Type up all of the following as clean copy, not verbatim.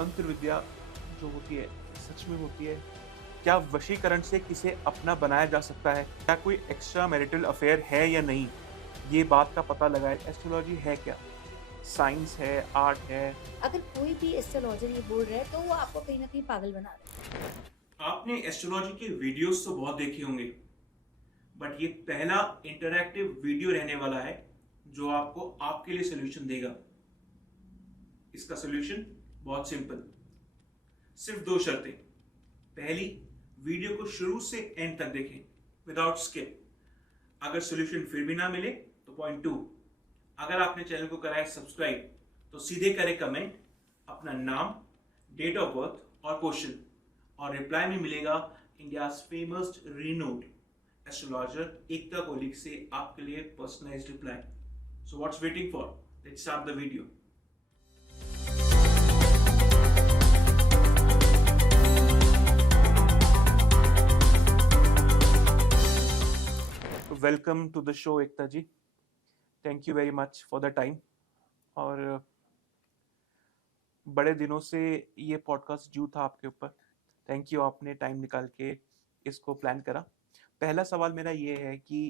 तंत्र विद्या जो होती है सच में होती है? क्या वशीकरण से किसे अपना बनाया जा सकता है? क्या कोई एक्स्ट्रा मैरिटल अफेयर है या नहीं? ये बात का पता लगाए। एस्ट्रोलॉजी है क्या? साइंस है, आर्ट है। अगर कोई भी एस्ट्रोलॉजर ये बोल रहा है तो वो आपको कहीं ना कहीं पागल बना रहा है। आपने एस्ट्रोलॉजी के वीडियोस तो बहुत देखे होंगे, बट ये पहला इंटरैक्टिव वीडियो रहने वाला है जो आपको आपके लिए सोल्यूशन देगा। इसका सोल्यूशन बहुत सिंपल, सिर्फ दो शर्तें। पहली, वीडियो को शुरू से एंड तक देखें विदाउट स्किप। अगर सोल्यूशन फिर भी ना मिले तो पॉइंट 2, अगर आपने चैनल को कराया सब्सक्राइब तो सीधे करें कमेंट अपना नाम, डेट ऑफ बर्थ और क्वेश्चन, और रिप्लाई में मिलेगा India famous renowned astrologer Ekta Kohli से आपके लिए personalised reply. So what's waiting for, let's start the video. Welcome to the show Ekta ji, thank you very much for the time. और बड़े दिनों से ये पॉडकास्ट ड्यू था आपके ऊपर। थैंक यू, आपने टाइम निकाल के इसको प्लान करा। पहला सवाल मेरा ये है कि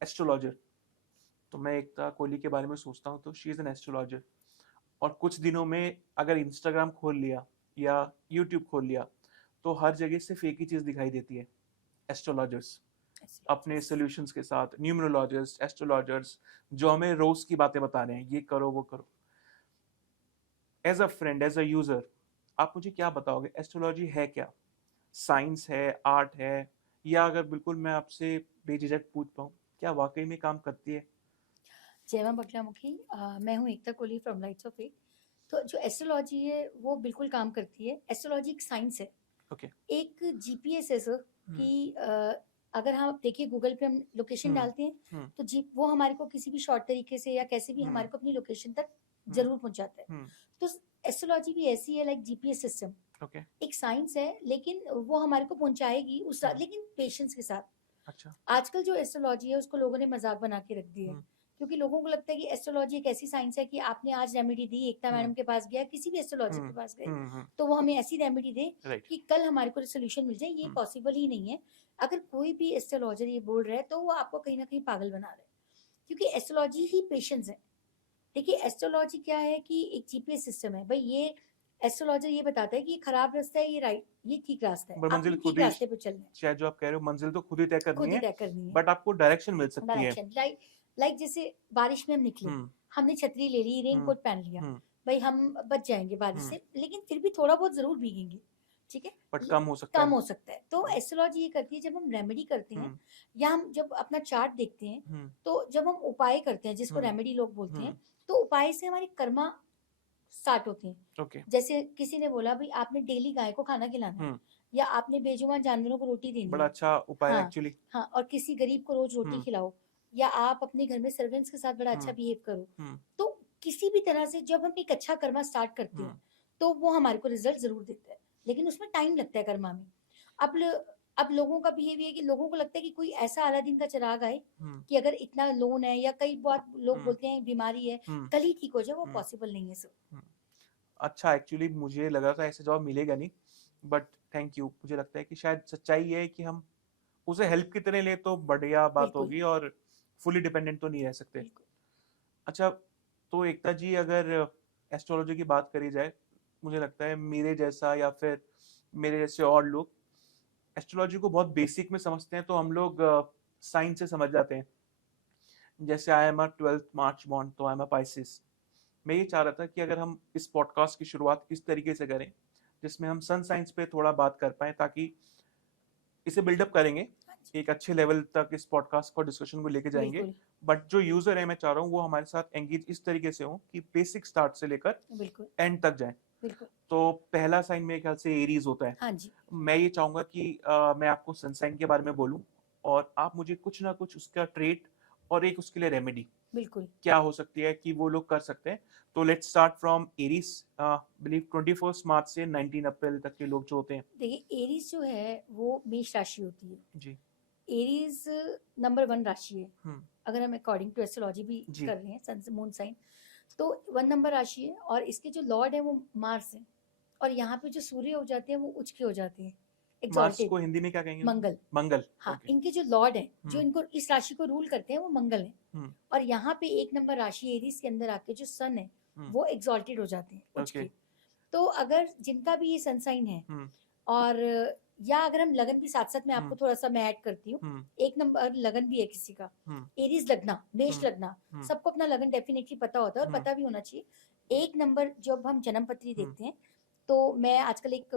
एस्ट्रोलॉजर, तो मैं एकता कोहली के बारे में सोचता हूँ तो शी इज़ एन एस्ट्रोलॉजर, और कुछ दिनों में अगर इंस्टाग्राम खोल लिया या यूट्यूब खोल लिया तो हर जगह सिर्फ एक ही चीज़ दिखाई देती है, एस्ट्रोलॉजर्स अपने सॉल्यूशंस के साथ, न्यूमरोलॉजिस्ट, एस्ट्रोलॉजर्स जो हमें रोज की बातें बता रहे हैं, ये करो वो करो। As a friend, as a user, आप मुझे क्या बताओगे, एस्ट्रोलॉजी है क्या? साइंस है, आर्ट है, या अगर बिल्कुल मैं आपसे बेझिझक पूछ पाऊँ, क्या वाकई में काम करती है? जय मां बगलामुखी। मैं हूँ Ekta Kohli from lights of faith. तो जो एस्ट्रोलॉजी है वो बिल्कुल काम करती है। एस्ट्रोलॉजी एक साइंस है, ओके। एक जीपीएस है सर। कि अगर हम देखिए गूगल पे हम लोकेशन डालते हैं तो जी वो हमारे को किसी भी शॉर्ट तरीके से या कैसे भी हमारे को अपनी लोकेशन तक जरूर पहुंचाता है। तो एस्ट्रोलॉजी भी ऐसी है, लाइक जीपीएस सिस्टम। ओके। एक साइंस है, लेकिन वो हमारे को पहुंचाएगी उस लेकिन पेशेंस के साथ। अच्छा। आजकल जो एस्ट्रोलॉजी है उसको लोगों ने मजाक बना के रख दिया है, क्योंकि लोगों को लगता है कि एस्ट्रोलॉजी एक ऐसी साइंस है कि आपने आज रेमेडी दी, एकता मैडम के पास गया, किसी भी एस्ट्रोलॉजर के पास गए तो वो हमें ऐसी रेमेडी दे राइट। कि कल हमारे को सोल्यूशन मिल जाए। ये पॉसिबल ही नहीं है। अगर कोई भी एस्ट्रोलॉजर ये बोल रहा है तो वो आपको कहीं ना कहीं पागल बना रहा है, क्योंकि एस्ट्रोलॉजी ही पेशेंस है। देखिए एस्ट्रोलॉजी क्या है कि एक जीपीएस सिस्टम है भाई। ये एस्ट्रोलॉजर ये बताता है कि ये खराब रास्ता है, ये राइट, ये ठीक रास्ता है, पर मंजिल आपने खुद ठीक ही, रास्ते पे चलना है। शायद जो आप कह रहे हो मंजिल तो खुद ही तय करनी खुद ही है, तय करनी है, बट आपको डायरेक्शन मिल सकती है। डायरेक्शन। लाइक जैसे बारिश में हम निकले, हमने छतरी ले ली, रेन कोट पहन लिया, भाई हम बच जाएंगे बारिश से, लेकिन फिर भी थोड़ा बहुत जरूर भीगेंगे, ठीक है, बट कम हो सकता कम है। हो सकता है। तो एस्ट्रोलॉजी ये करती है, जब हम रेमेडी करते हैं या हम जब अपना चार्ट देखते हैं, तो जब हम उपाय करते हैं जिसको रेमेडी लोग बोलते हैं, तो उपाय से हमारी कर्मा स्टार्ट होती हैं। ओके। जैसे किसी ने बोला भाई आपने डेली गाय को खाना खिलाना है, या आपने बेजुबान जानवरों को रोटी देनी बड़ा है। अच्छा उपाय है हाँ एक्चुअली। हाँ, और किसी गरीब को रोज रोटी खिलाओ, या आप अपने घर में सर्वेंट्स के साथ बड़ा अच्छा बिहेव करो। तो किसी भी तरह से जब हम एक अच्छा कर्मा स्टार्ट करते हैं तो वो हमारे को रिजल्ट जरूर देता है, लेकिन उसमें टाइम लगता है कर्मा में। अब अब लोगों का बिहेवियर कि लोगों को लगता है कि कोई ऐसा अलादीन का चिराग आए कि अगर इतना लोन है, या कई बार लोग बोलते हैं बीमारी है कल ही ठीक हो जाए, वो पॉसिबल नहीं है सर। अच्छा, एक्चुअली मुझे लगा था ऐसे जवाब मिलेगा नहीं, बट थैंक यू। मुझे लगता है कि शायद सच्चाई ये है कि हम उसे हेल्प की तरह ले तो बढ़िया बात बिल्कुल होगी, और फुली डिपेंडेंट तो नहीं रह सकते। बिल्कुल। अच्छा, तो एकता जी अगर एस्ट्रोलॉजी की बात करी जाए, मुझे लगता है मेरे जैसा या फिर मेरे जैसे और लोग एस्ट्रोलॉजी को बहुत बेसिक में समझते हैं, तो हम लोग साइंस से समझ जाते हैं। जैसे I am a 12th March born, तो आई एम अ पाइसिस। मैं ये चाह रहा था कि अगर हम इस पॉडकास्ट की शुरुआत इस तरीके से करें जिसमें हम सन साइंस पे थोड़ा बात कर पाए, ताकि इसे बिल्डअप करेंगे, एक अच्छे लेवल तक इस पॉडकास्ट को, डिस्कशन को लेके जाएंगे। बिल्कुल बट जो यूजर है, मैं चाह रहा हूँ वो हमारे साथ एंगेज इस तरीके से हो कि बेसिक स्टार्ट से लेकर बिल्कुल एंड तक जाए। बिल्कुल। तो पहला साइन मेरे ख्याल से एरीज होता है। हाँ जी। मैं ये चाहूंगा कि मैं आपको सन साइन के बारे में बोलूं, और आप मुझे कुछ ना कुछ उसका ट्रेट और एक उसके लिए रेमेडी बिल्कुल क्या हो सकती है कि वो लोग कर सकते हैं। तो let's start from Aries. Believe 21 मार्च से 19 अप्रैल तक के लोग जो होते हैं। देखिए एरीज जो है वो मेष राशि होती है। जी। एरीज नंबर 1 राशि है, हम्म। अगर हम अकॉर्डिंग टू एस्ट्रोलॉजी भी जी। कर रहे हैं, सन मून साइन। तो 1 नंबर राशि है और इसके जो लॉर्ड है वो मार्स है और यहाँ पे जो सूर्य हो जाते हैं वो उच्च के हो जाते हैं, मार्स एग्जॉल्टेड, को हिंदी में क्या कहेंगे? मंगल। मंगल। हाँ, ओके। इनके जो लॉर्ड है जो हम्म इनको इस राशि को रूल करते हैं वो मंगल है हम्म और यहाँ पे 1 नंबर राशि एरीज के अंदर आके जो सन है हम्म वो एग्जॉल्टेड हो जाते हैं, उच्च ओके। के। तो अगर जिनका भी ये सन साइन है हम्म और या अगर हम लगन भी साथ साथ में आपको हम्म थोड़ा सा मैं ऐड करती हूँ, हम्म 1 नंबर लगन भी है किसी का, हम्म एरीज लगना, मेष हम्म लगना, हम्म सबको अपना लगन डेफिनेटली पता होता है और हम्म पता भी होना चाहिए। 1 नंबर जब हम जन्म पत्री हम्म देखते हैं तो मैं आजकल एक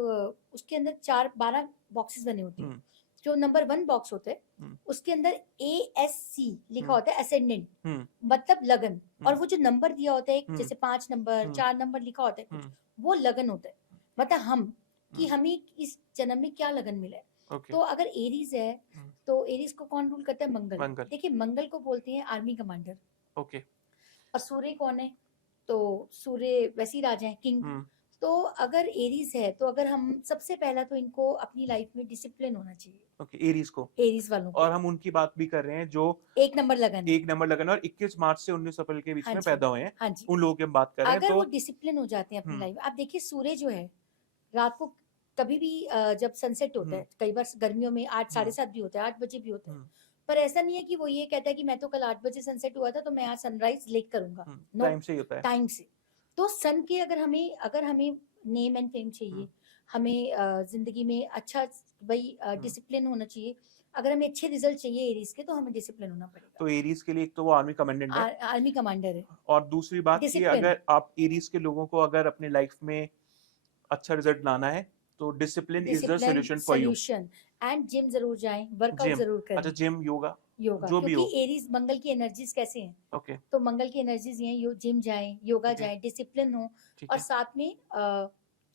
उसके अंदर 12 बॉक्सेस बने होते हैं। हम्म जो नंबर 1 बॉक्स होता है हम्म उसके अंदर ASC लिखा हम्म होता है, असेंडेंट, हम्म मतलब लगन। और वो जो नंबर दिया होता है हम्म जैसे 5 नंबर, हम्म 4 नंबर लिखा होता है कुछ, हम्म वो लगन होता है, मतलब हम कि हम्म हमें इस जन्म में क्या लगन मिला है। ओके। तो अगर एरीज है हम्म, तो एरीज को कौन रूल करता है? मंगल। मंगल। देखिए मंगल को बोलते हैं आर्मी कमांडर। ओके। और सूर्य कौन है? तो सूर्य वैसे ही राजा है, किंग। हम्म तो अगर एरीज है तो अगर हम सबसे पहला तो इनको अपनी लाइफ में डिसिप्लिन होना चाहिए, ओके, एरीज को। एरीज वालों और को। हम उनकी बात भी कर रहे हैं जो 1 नंबर लगन है। 1 नंबर लगन और 21 मार्च से 19 अप्रैल के बीच हाँ में जी, पैदा हुए हैं, हाँ जी। उन लोगों की हम बात कर रहे हैं। अगर तो वो डिसिप्लिन हो जाते हैं अपनी हम्म लाइफ में, आप देखिए सूर्य जो है रात को कभी भी जब सनसेट होता हम्म है, कई बार गर्मियों में 8 साढ़े हम्म 7 भी होता है, 8 बजे भी होता है, हम्म पर ऐसा नहीं है कि वो ये कहता है कि मैं तो कल 8 बजे सनसेट हुआ था तो मैं आज सनराइज लेट करूंगा। नो, टाइम से ही होता है। टाइम से। तो सन के अगर हमें नेम एंड फेम हम्म चाहिए, हमें जिंदगी में अच्छा भाई हम्म डिसिप्लिन होना चाहिए, अगर हमें अच्छे रिजल्ट चाहिए एरीज के तो हमें डिसिप्लिन होना पड़ेगा। तो एरीज के लिए एक तो वो आर्मी कमांडेंट है आर्मी कमांडर है, और दूसरी बात कि डिसिप्लिन। अगर आप एरीज के लोगों को अगर अपनी लाइफ में अच्छा रिजल्ट लाना है तो discipline is the discipline solution for you. Solution. And gym जरूर जाएं, वर्कआउट जिम, जरूर अच्छा करें, जिम, योगा, योगा, जो भी क्योंकि हो। एरीज मंगल की एनर्जीज कैसे हैं, ओके। तो मंगल की एनर्जीज ये हैं, जिम जाएं, योगा ओके। जाएं, डिसिप्लिन हो ठीक और है। साथ में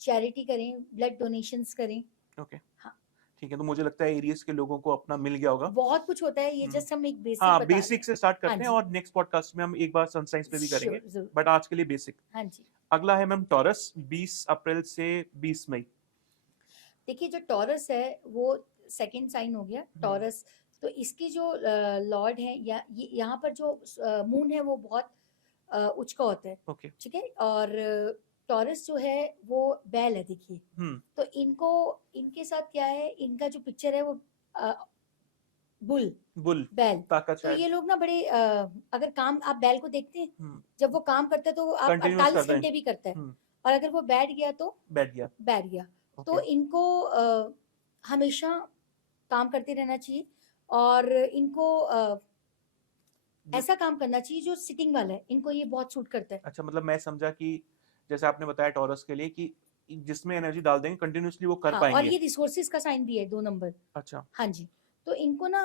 चैरिटी करें, ब्लड डोनेशंस करें। ओके। हाँ, ठीक है, तो मुझे लगता है एरियस के लोगों को अपना मिल गया होगा। बहुत कुछ होता है, ये हम्म, जस्ट हम एक बेसिक हाँ, बता रहे बेसिक हैं। से स्टार्ट हाँ करते हैं जी, और नेक्स्ट पॉडकास्ट में हम एक बार सनसाइंस पे भी करेंगे, श्योर, जरूर। बट आज के लिए बेसिक। हाँ जी, अगला है मैम टॉरस, 20 अप्रैल से 20 मई। देखिए जो टॉरस है वो सेकंड साइन हो गया टॉरस। तो इसकी जो लॉर्ड है या यहाँ पर जो मून है वो बहुत उच्च का होता है, ओके। ठीक है। और टॉरस जो है वो बैल है, देखिए। तो इनको, इनके साथ क्या है, इनका जो पिक्चर है वो बुल, बुल, बैल। ताकत तो शायद। ये लोग ना बड़े अगर काम, आप बैल को देखते हैं जब वो काम करता है तो वो आप कंटिन्यूस 48 करते हैं। घंटे भी करता है, और अगर वो बैठ गया तो बैठ गया। बैठ गया। तो ओके। इनको हमेशा काम करते रहना चाहिए और इनको ऐसा काम करना चाहिए जो सिटिंग वाला है, इनको ये बहुत सूट करता है। अच्छा, मतलब मैं समझा कि जैसे आपने बताया टॉरस के लिए कि जिसमें एनर्जी डाल देंगे कंटिन्यूसली वो कर हाँ, और पाएंगे। ये रिसोर्सेज का साइन भी है 2 नंबर। अच्छा। हाँ जी, तो इनको ना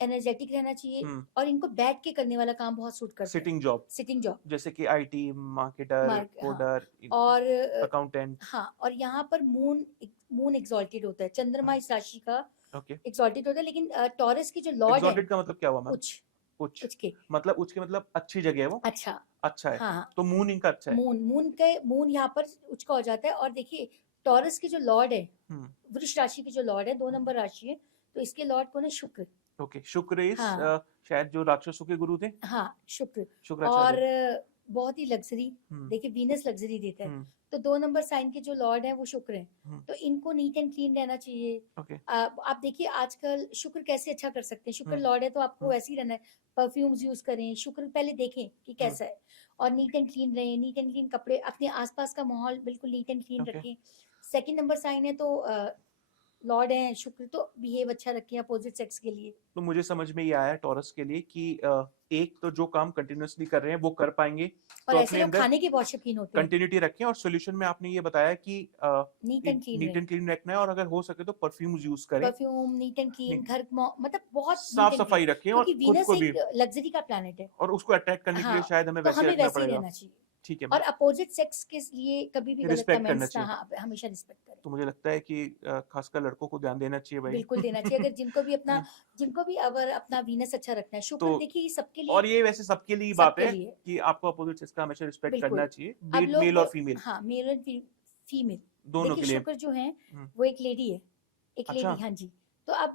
एनर्जेटिक रहना चाहिए हम्म और इनको बैठ के करने वाला काम बहुत सूट करता है, सिटिंग जॉब, सिटिंग जॉब। जैसे कि आईटी, मार्केटर, मार्क, हाँ। कोडर, और अकाउंटेंट। हाँ, और यहाँ पर मून एग्जॉल्टेड होता है, चंद्रमा इस राशि का ओके। एग्जॉल्टेड होता है, लेकिन टॉरस की जो लॉर्ड है एग्जॉल्टेड का मतलब क्या हुआ मैम? उच्च, उच्च, उच्च के। मतलब उच्च के मतलब अच्छी जगह है वो। अच्छा, अच्छा है, हाँ हाँ, तो मून इनका अच्छा है। मून यहाँ पर उच्च का हो जाता है। और देखिए टॉरस की जो लॉर्ड है, हम्म वृष राशि की जो लॉर्ड है, 2 नंबर राशि है, तो इसके लॉर्ड कौन है? शुक्र। ओके, शुक्र इस हाँ शायद जो राक्षसों के गुरु थे, हाँ, शुक्र। और शुक्राचार्य। बहुत ही लग्जरी, हम्म देखिए वीनस लग्जरी देता है। हम्म तो 2 नंबर साइन के जो लॉर्ड है वो शुक्र है, हम्म तो इनको नीट एंड क्लीन रहना चाहिए। ओके। आप देखिए आजकल शुक्र कैसे अच्छा कर सकते हैं, शुक्र हम्म लॉर्ड है तो आपको हम्म वैसे ही रहना है, परफ्यूम्स यूज करें, शुक्र पहले देखें कि हम्म कैसा है, और नीट एंड क्लीन रहें, नीट एंड क्लीन कपड़े, अपने आसपास का माहौल बिल्कुल नीट एंड क्लीन ओके। रखें। सेकंड नंबर साइन है तो लॉर्ड है शुक्र, तो बिहेव अच्छा रखें अपोजिट सेक्स के लिए। तो मुझे समझ में ये आया टॉरस के लिए कि एक तो जो काम कंटिन्यूअसली कर रहे हैं वो कर पाएंगे, और तो ऐसे अपने लोग अंदर खाने के बहुत शौकीन होते हैं, कंटिन्यूटी रखें। और सॉल्यूशन में आपने ये बताया कि नीट एंड क्लीन नीट रहे, एंड क्लीन रखना है और अगर हो सके तो परफ्यूम्स यूज करें, परफ्यूम, नीट एंड क्लीन, नि- घर मतलब बहुत नीट साफ एंड क्लीन, सफाई रखें और क्योंकि खुद वीनस को भी, एक लग्जरी का प्लैनेट है। और उसको अट्रैक्ट करने के लिए हाँ, शायद हमें तो वैसे हमें रखना वैसे ही पड़ेगा। रहना चाहिए। ठीक है और मैम, अपोजिट सेक्स के लिए कभी भी गलत रिस्पेक्ट करना कमेंट्स ना, चाहिए। हाँ, हमेशा रिस्पेक्ट करें, तो मुझे लगता है कि खासकर लड़कों को ध्यान देना चाहिए भाई। बिल्कुल देना चाहिए। अगर जिनको भी अगर अपना वीनस अच्छा रखना है, तो शुक्र देखिए ये सबके और लिए, ये वैसे सबके लिए बात सबके है लिए, कि आपको अपोजिट सेक्स का हमेशा रिस्पेक्ट करना बिल्कुल। चाहिए, अब बीट मेल लोग, और फीमेल हाँ, मेल एंड फीमेल। दोनों देखिए के लिए। शुक्र जो है हम्म, वो एक लेडी है, एक अच्छा। लेडी, हाँ जी। तो अब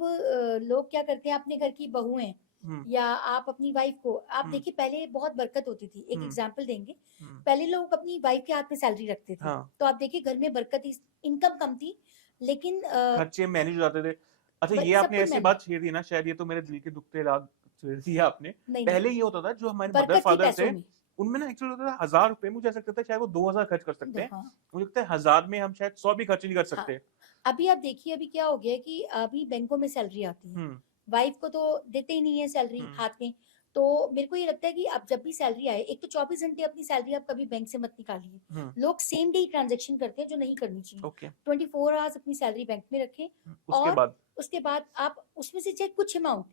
लोग क्या करते हैं, अपने घर की बहू हैं या आप अपनी वाइफ को, आप देखिए पहले बहुत बरकत होती थी। एक एग्जांपल देंगे, पहले लोग अपनी वाइफ के हाथ में सैलरी रखते थे, तो आप देखिए घर में बरकत, इनकम कम थी लेकिन खर्चे मैनेज हो जाते थे। अच्छा, ये सब आपने कुछ ऐसी मैनेज। बात छेड़ दी ना, शायद ये तो मेरे दिल के दुखते राग छेड़ दिया आपने। नहीं पहले नहीं, ये होता था, जो हमारे मदर बरकत थी फादर थे पैसों में। उनमें ना एक्चुअली होता था 1000 रुपए, मुझे ऐसा लगता था शायद वो 2000 खर्च कर सकते हैं। हाँ मुझे लगता है 1000 में हम शायद 100 भी खर्च नहीं कर हाँ, सकते। अभी आप देखिए अभी क्या हो गया है कि अभी बैंकों में सैलरी आती है, हम्म वाइफ को तो देते ही नहीं है सैलरी हम्म हाथ में। तो मेरे को ये लगता है कि आप जब भी सैलरी आए, एक तो 24 घंटे अपनी सैलरी आप कभी बैंक से मत निकालिए। हम्म लोग सेम डे ट्रांजैक्शन करते हैं, जो नहीं करनी चाहिए। ओके 24 आवर्स अपनी सैलरी बैंक में रखें, उसके और बाद। उसके बाद आप उसमें से चाहे कुछ अमाउंट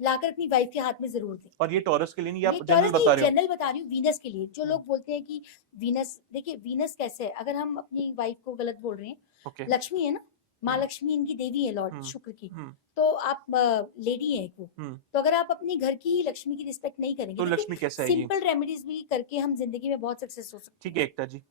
लाकर अपनी वाइफ के हाथ में जरूर दें। और ये टॉरस के लिए नहीं, ये आप जनरल टॉरस बता नहीं, रहे हो? जनरल बता रही हूँ, वीनस के लिए। जो लोग बोलते हैं कि वीनस, देखिए वीनस कैसे है, अगर हम अपनी वाइफ को गलत बोल रहे हैं, ओके लक्ष्मी है ना, माँ लक्ष्मी इनकी देवी है, लॉर्ड शुक्र की। तो आप लेडी है वो, तो अगर आप अपनी घर की ही लक्ष्मी की रिस्पेक्ट नहीं करेंगे, तो लक्ष्मी देखिए कैसे आएगी? सिंपल रेमेडीज भी करके हम जिंदगी में बहुत सक्सेस हो सकते ठीक है एकता जी,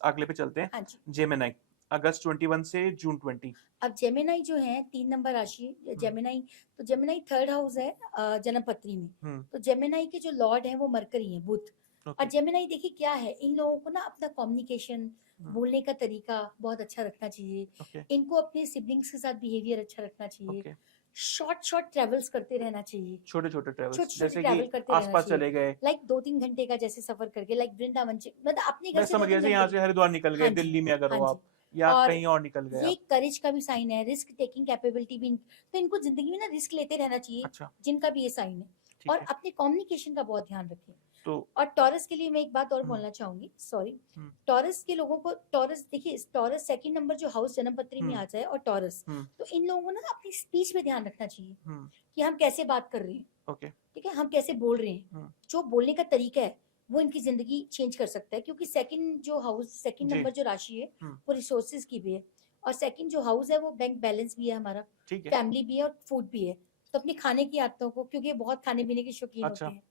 अगले पे चलते हैं। हाँ जी। जेमिनी, अगस्त 21 से जून 20। अब जेमिनाई जो है 3 नंबर राशि जेमिनाई, तो जेमिनाई थर्ड हाउस है जन्म पत्री में। तो जेमिनाई के जो लॉर्ड है वो मरकरी है, बुध। और जेमिनाई देखिए क्या है, इन लोगों को ना अपना कम्युनिकेशन, बोलने का तरीका बहुत अच्छा रखना चाहिए। इनको अपने सिबलिंग्स के साथ बिहेवियर अच्छा रखना चाहिए। शॉर्ट शॉर्ट ट्रेवल्स करते रहना चाहिए, छोटे छोटे ट्रेवल्स, छोटे जैसे ट्रैवल कि करते रहना आसपास चाहिए। चले गए, लाइक 2-3 घंटे का जैसे सफर करके, लाइक वृंदावन मतलब अपने घर मैं से समझ गया, 2-3 जैसे घंटे यहाँ की। से हरिद्वार निकल गए, हाँ जी, दिल्ली में अगर हाँ हो जी। आप, या और कहीं और निकल गए ये आप। करेज का भी साइन है, रिस्क टेकिंग कैपेबिलिटी भी तो इनको जिंदगी में ना रिस्क लेते रहना चाहिए। अच्छा जिनका भी ये साइन है, ठीक और है। अपने कम्युनिकेशन का बहुत ध्यान रखें। तो और टॉरस के लिए मैं एक बात और बोलना चाहूंगी, सॉरी। टॉरस के लोगों को, टॉरस देखिए, टॉरस सेकंड नंबर जो हाउस जन्म पत्री में आ जाए और टॉरस, तो इन लोगों को ना अपनी स्पीच पे ध्यान रखना चाहिए कि हम कैसे बात कर रहे हैं, ओके ठीक है, हम कैसे बोल रहे हैं। जो बोलने का तरीका है वो इनकी जिंदगी चेंज कर सकता है, क्योंकि सेकंड जो हाउस, सेकंड जी। नंबर जो राशि है वो रिसोर्सेज की भी है, और सेकंड जो हाउस है वो बैंक बैलेंस भी है हमारा, ठीक है। फैमिली भी है और फूड भी है। तो अपने खाने की आदतों को, क्योंकि ये बहुत खाने पीने के शौकीन अच्छा, होते हैं।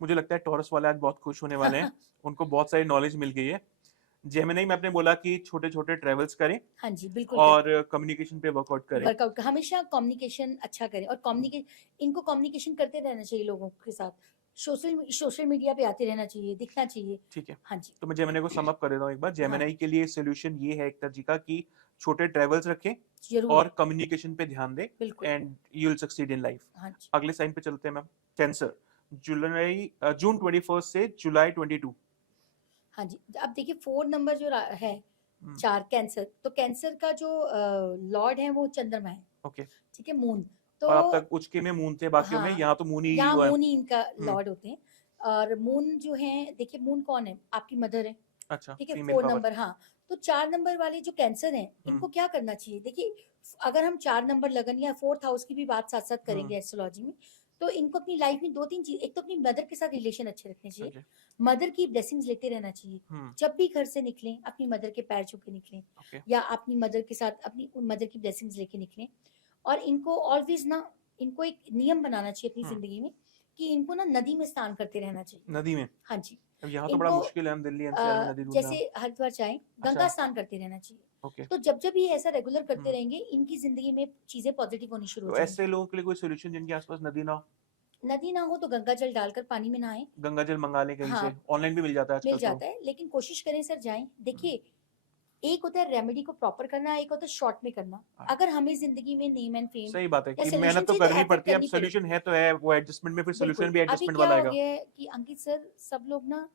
मुझे लगता है टॉरस वाले आज बहुत खुश होने वाले हैं। उनको बहुत सारी नॉलेज मिल गई है। जेमिनी में आपने बोला कि छोटे छोटे ट्रेवल्स करें, हाँ जी बिल्कुल, और कम्युनिकेशन पे वर्कआउट करें। वर्कआउट हमेशा कम्युनिकेशन अच्छा करें, और इनको कम्युनिकेशन करते रहना चाहिए लोगों के साथ, सोशल मीडिया पे आते रहना चाहिए, दिखना चाहिए। ठीक है, हाँ जी, तो मैं जेमिनी को सम अप कर देता हूँ एक बार। जेमिनी के लिए सोल्यूशन ये है एकता जी का, कि छोटे ट्रेवल्स रखें जरूर, और कम्युनिकेशन पे ध्यान दें, बिल्कुल। And you will succeed in life. हाँ जी, अगले साइन पे चलते हैं मैम। कैंसर, जून 21 से जुलाई 22। हाँ जी। अब देखिए 4 नंबर जो है, 4 कैंसर, तो कैंसर का जो लॉर्ड है वो चंद्रमा है, ओके, ठीक है, मून। तो और अब तक उचके में मून थे, बाकियों में हाँ, यहाँ तो मून ही यहाँ हुआ है। मून ही इनका लॉर्ड होते हैं। और मून जो है, देखिए मून कौन है, आपकी मदर है, अच्छा, ठीक है, फीमेल 4 पावर। नंबर। हाँ, तो 4 नंबर वाले जो कैंसर हैं, इनको क्या करना चाहिए, देखिए अगर हम 4 नंबर लगन या 4th हाउस की भी बात साथ साथ करेंगे एस्ट्रोलॉजी में, तो इनको अपनी लाइफ में 2-3 चीज, एक तो अपनी मदर के साथ रिलेशन अच्छे रखने चाहिए, मदर की ब्लेसिंग्स लेते रहना चाहिए। जब भी घर से निकलें अपनी मदर के पैर छू के निकलें, या अपनी मदर के साथ अपनी मदर की ब्लेसिंग्स लेके निकलें। और इनको ऑलवेज ना, इनको एक नियम बनाना चाहिए अपनी जिंदगी में, कि इनको ना नदी में स्नान करते रहना चाहिए। नदी में? हाँ जी, अब यहाँ तो बड़ा इनको मुश्किल है, हम दिल्ली एनसीआर में नदी ढूंढना। जैसे हरिद्वार जाएं, गंगा अच्छा, स्नान करते रहना चाहिए। ओके। तो जब जब ये ऐसा रेगुलर करते रहेंगे, इनकी जिंदगी में चीजें पॉजिटिव होनी शुरू हो तो जाएंगी। ऐसे लोगों के लिए कोई सोल्यूशन जिनके आसपास नदी ना हो? नदी ना हो तो गंगा जल डालकर पानी में नहाएं। गंगा जल मंगा लें कहीं से, हाँ, ऑनलाइन भी मिल जाता है मिल आजकल तो। जाता है, लेकिन कोशिश करें सर, जाएं। देखिए एक होता है रेमेडी को प्रॉपर करना, एक होता है शॉर्ट में करना। अगर हमें जिंदगी में नेम एंड फेम सही बात है या कि सोल्यूशन मेहनत तो चाहिए, तो करनी एफर्ट पड़ती है। अब करनी सोल्यूशन पड़ेगी। है तो है, वो एडजस्टमेंट में फिर सोल्यूशन बिल्कुल। भी अभी एडजस्टमेंट क्या वाला हो आएगा। गया है कि अंकित सर, सब लोग ना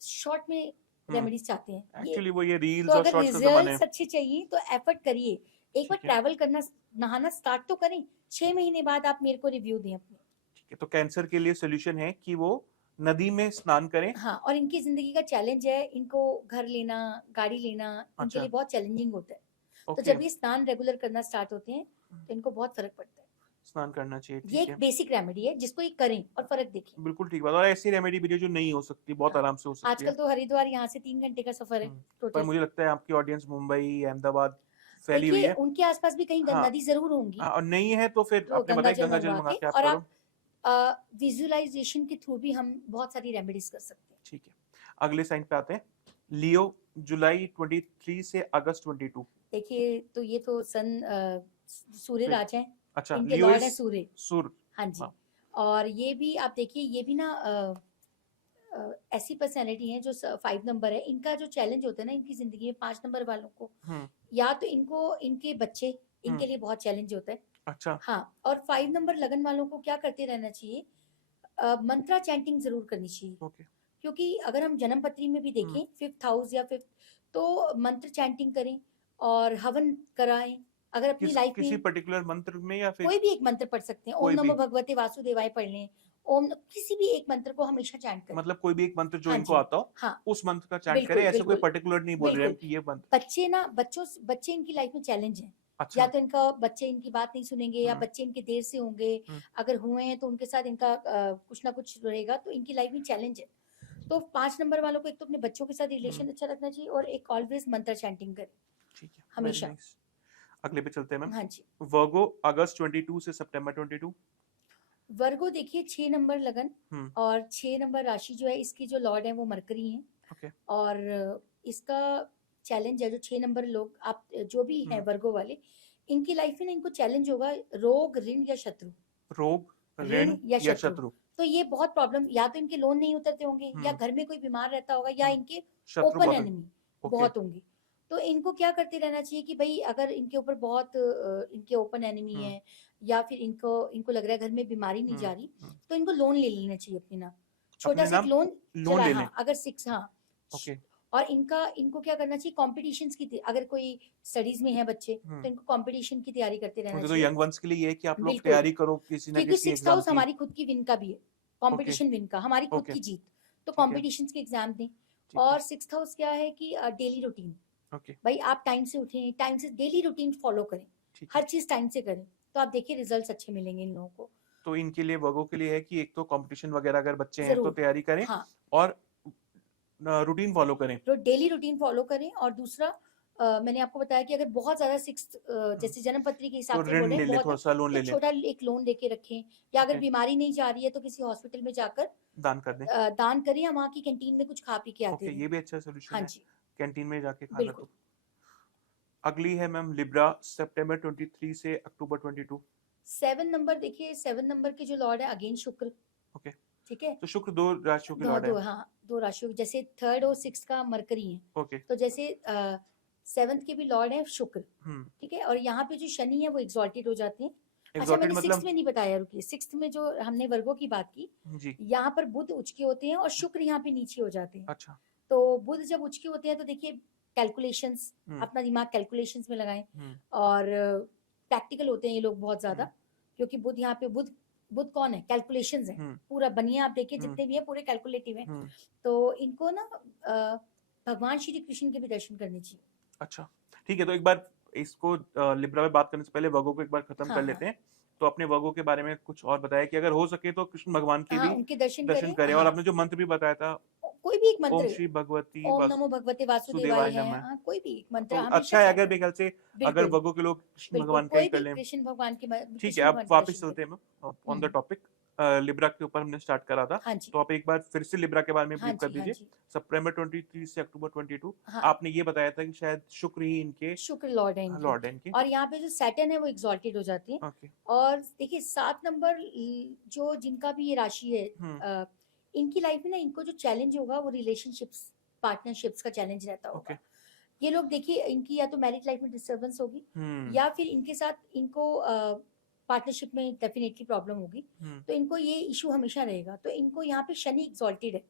शॉर्ट में रेमेडीज चाहते हैं, ये एक्चुअली वो ये तो रील्स और अगर शॉर्ट्स का जमाना है। रिजल्ट्स अच्छे चाहिए तो एफर्ट करिए, एक बार ठीक है, ट्रैवल करना, नहाना स्टार्ट तो करें, 6 महीने बाद आप मेरे को रिव्यू दें अपने। ठीक है। तो कैंसर के लिए सोल्यूशन है कि वो नदी में स्नान करें। हाँ, और इनकी जिंदगी का चैलेंज है, इनको घर लेना, गाड़ी लेना इनके अच्छा, लिए बहुत चैलेंजिंग होता है। तो ओके, जब ये स्नान रेगुलर करना स्टार्ट होते हैं तो इनको बहुत फर्क पड़ता है। स्नान करना चाहिए। ये ठीक एक है, बेसिक रेमेडी है, जिसको ये करें और फर्क देखें। बिल्कुल ठीक बात। और ऐसी रेमेडी भी है जो नहीं हो सकती, बहुत हाँ, आराम से हो सकती है। आजकल तो हरिद्वार यहाँ से 3 घंटे का सफर है पर टोटल। मुझे लगता है आपकी ऑडियंस मुंबई, अहमदाबाद फैली हुई देखिए है। उनके आसपास भी कहीं हाँ, नदी जरूर होंगी, और नहीं है तो फिर तो आपने गंगा बताया जल गंगा जल मंगवा मंगा के, के आप और करो। आप विजुअलाइजेशन के थ्रू भी हम बहुत सारी रेमेडीज कर सकते हैं। ठीक है, अगले साइन पे आते हैं। लियो, जुलाई 23 से अगस्त 22। देखिए तो ये तो सन सूर्य फिर राजा है, अच्छा, इनके लियो लॉर्ड इज है सूर्य। सूर्य। हाँ जी, हाँ, और ये भी आप देखिए, ये भी ना ऐसी पर्सनैलिटी है जो 5 नंबर है, इनका जो चैलेंज होता है ना इनकी जिंदगी में 5 नंबर वालों को, या तो इनको इनके बच्चे इनके लिए बहुत चैलेंज होता है। अच्छा। हाँ, और 5 नंबर लगन वालों को क्या करते रहना चाहिए, मंत्रा चैंटिंग जरूर करनी चाहिए। ओके। क्योंकि अगर हम जन्म पत्री में भी देखें 5th हाउस या 5th, तो मंत्र चैंटिंग करें और हवन कराएं। अगर अपनी लाइफ किसी में पर्टिकुलर मंत्र में या फिर कोई भी एक मंत्र पढ़ सकते हैं, ओम कोई नमो भी, भगवते वासुदेवाय पढ़ लें, ओम, किसी भी एक मंत्र को हमेशा चैंट करें। मतलब कोई भी एक मंत्र जो हाँ इनको जी, आता हो हाँ, उस मंत्र का चैंट बिल्कुल करें, ऐसे कोई बिल्कुल पर्टिकुलर नहीं बोल रहे हैं बिल्कुल। कि ये मंत्र। बच्चे ना, बच्चे इनकी लाइफ में चैलेंज है। अच्छा। या तो इनका बच्चे इनकी बात नहीं सुनेंगे, या हम्म, बच्चे इनके देर से होंगे, हम्म, अगर हुए हैं तो उनके साथ इनका कुछ ना कुछ रहेगा, तो इनकी लाइफ में चैलेंज है। तो 5 नंबर वालों को एक तो अपने बच्चों के साथ रिलेशन अच्छा रखना चाहिए, और एक ऑलवेज मंत्र चैंटिंग करें ठीक है, वेरी हमेशा। नाइस। अगले पे चलते हैं मैम। हाँ जी। वर्गो अगस्त 22 से सितंबर 22। वर्गो देखिए 6 नंबर लगन, हम्म। और 6 नंबर राशि जो है, इसकी जो लॉर्ड है वो मरकरी है। ओके। और इसका चैलेंज है, जो 6 नंबर लोग आप जो भी हैं वर्गो वाले, इनकी लाइफ में ना इनको चैलेंज होगा रोग, ऋण या शत्रु। रोग, ऋण ऋण या या शत्रु, शत्रु। तो ये बहुत प्रॉब्लम, या तो इनके लोन नहीं उतरते होंगे, या घर में कोई बीमार रहता होगा, या इनके शत्रु ओपन बहुत। Enemy okay. बहुत होंगे। तो इनको क्या करते रहना चाहिए कि भाई अगर इनके ऊपर बहुत इनके ओपन एनिमी है, या फिर इनको इनको लग रहा है घर में बीमारी नहीं जा रही, तो इनको लोन ले लेना चाहिए अपने नाम, छोटा अपने सा एक नाम लोन लोन चला, ले लें। हाँ अगर 6, हाँ। ओके। और इनको क्या करना चाहिए, कॉम्पिटिशन्स की, अगर कोई स्टडीज में है बच्चे, तो इनको कॉम्पिटिशन की तैयारी करते रहना मुझे तो चाहिए। यंग वंस के लिए ये है कि आप लोग बिल्कुल, तैयारी करो किसी ना क्योंकि किसी 6th एग्जाम हाउस की। हमारी खुद की विन का भी है, ओके। कंपटीशन विन का, हमारी खुद ओके। की जीत। तो ठीक है। कॉम्पिटिशन्स के एग्जाम दें। ठीक है। और 6th हाउस क्या है कि डेली रूटीन, ओके। भाई आप टाइम से उठें, टाइम से डेली रूटीन फॉलो करें, ठीक है। हर चीज टाइम से करें, तो आप देखिए रिजल्ट्स अच्छे मिलेंगे इन लोगों को। तो इनके लिए, वर्गों के लिए है कि एक तो कंपटीशन वगैरह अगर बच्चे हैं तो जरूर, तैयारी करें, हाँ, और रूटीन फॉलो करें। तो डेली रूटीन फॉलो करें। और दूसरा, मैंने आपको बताया कि अगर बहुत ज्यादा 6th, जैसे जन्म पत्री के तो हिसाब से ऋण बोले ले ले, बहुत थोड़ा है, सा लोन तो ले ले। छोटा एक लोन लेके रखें, या अगर ओके। बीमारी नहीं जा रही है तो किसी हॉस्पिटल में जाकर दान कर दें। दान करें, या वहाँ की कैंटीन में कुछ खा पी के आते ओके, रहें। ये भी अच्छा हाँ सोल्यूशन है, जी, कैंटीन में जाके खाना। बिल्कुल। तो अगली है मैम लिब्रा, सितंबर 23 से अक्टूबर 22। 7 नंबर देखिए, 7 नंबर के जो लॉर्ड है अगेन शुक्र। ओके। ठीक है, तो शुक्र दो राशियों के दो लॉर्ड दो, है। हाँ, दो राशियों, जैसे 3rd और 6th का मरकरी है, ओके। तो जैसे 7th के भी लॉर्ड है शुक्र। हम्म। ठीक है, और यहाँ पे जो शनि है वो एग्जॉल्टेड हो जाते हैं। अच्छा, एग्जॉटेड मैंने 6th मतलब? में नहीं बताया, रुकिए, 6th में जो हमने वर्गों की बात की, जी। यहाँ पर बुध उच्च के होते हैं और शुक्र यहाँ पे नीचे हो जाते हैं। अच्छा। तो बुध जब उच्च के होते हैं तो देखिए कैलकुलेशंस, अपना दिमाग कैलकुलेशंस में लगाएं, और प्रैक्टिकल होते हैं ये लोग बहुत ज्यादा, क्योंकि बुध यहाँ पे, बुध बुध कौन है, कैलकुलेशंस है, पूरा बनिए आप देखिए जितने भी है पूरे कैलकुलेटिव है। तो इनको ना भगवान श्री कृष्ण के भी दर्शन करने चाहिए। अच्छा, ठीक है, तो एक बार इसको लिब्रा में बात करने से पहले वर्गों को एक बार खत्म हाँ कर हाँ लेते हैं। तो अपने वर्गों के बारे में कुछ और बताया कि अगर हो सके तो कृष्ण भगवान के हाँ, भी उनके दर्शन दर्शन करें, करें, और हाँ। आपने जो मंत्र भी बताया था, कोई भी एक ओम मंत्र, श्री भगवती ओम नमो भगवते वासुदेवाय वासुदेवाय है, नमः। हाँ, कोई भी एक मंत्र तो हमेशा अच्छा है, चैंट अगर करें। मेरे ख्याल से अगर बिल्कुल वर्गों के लोग कृष्ण बिल्कुल, भगवान का ही कोई कर भी लें। कृष्ण भगवान के ठीक है, कृष्ण अब भगवान के वापस दर्शन चलते करें। हैं ऑन द टॉपिक। लिब्रा के ऊपर हमने स्टार्ट करा था, हाँ जी, तो आप एक बार फिर से लिब्रा के बारे में हाँ ब्रीफ कर जी, हाँ दीजिए। जी, सितंबर 23 से अक्टूबर 22। हाँ, आपने ये बताया था कि शायद शुक्र ही इनके शुक्र लॉर्ड है इनके। लॉर्ड है इनके। और यहाँ पे जो सैटर्न है वो एग्जॉल्टेड हो जाते हैं। ओके। और देखिए 7 नंबर जो जिनका भी ये राशि है, इनकी लाइफ में ना इनको जो चैलेंज होगा वो रिलेशनशिप्स, पार्टनरशिप्स का चैलेंज रहता ओके। होगा। ये लोग देखिए, इनकी या तो मैरिज लाइफ में डिस्टर्बेंस होगी, या फिर इनके साथ इनको पार्टनरशिप में डेफिनेटली प्रॉब्लम होगी। तो इनको ये इशू हमेशा रहेगा। तो इनको यहाँ पे शनि एग्जॉल्टेड है,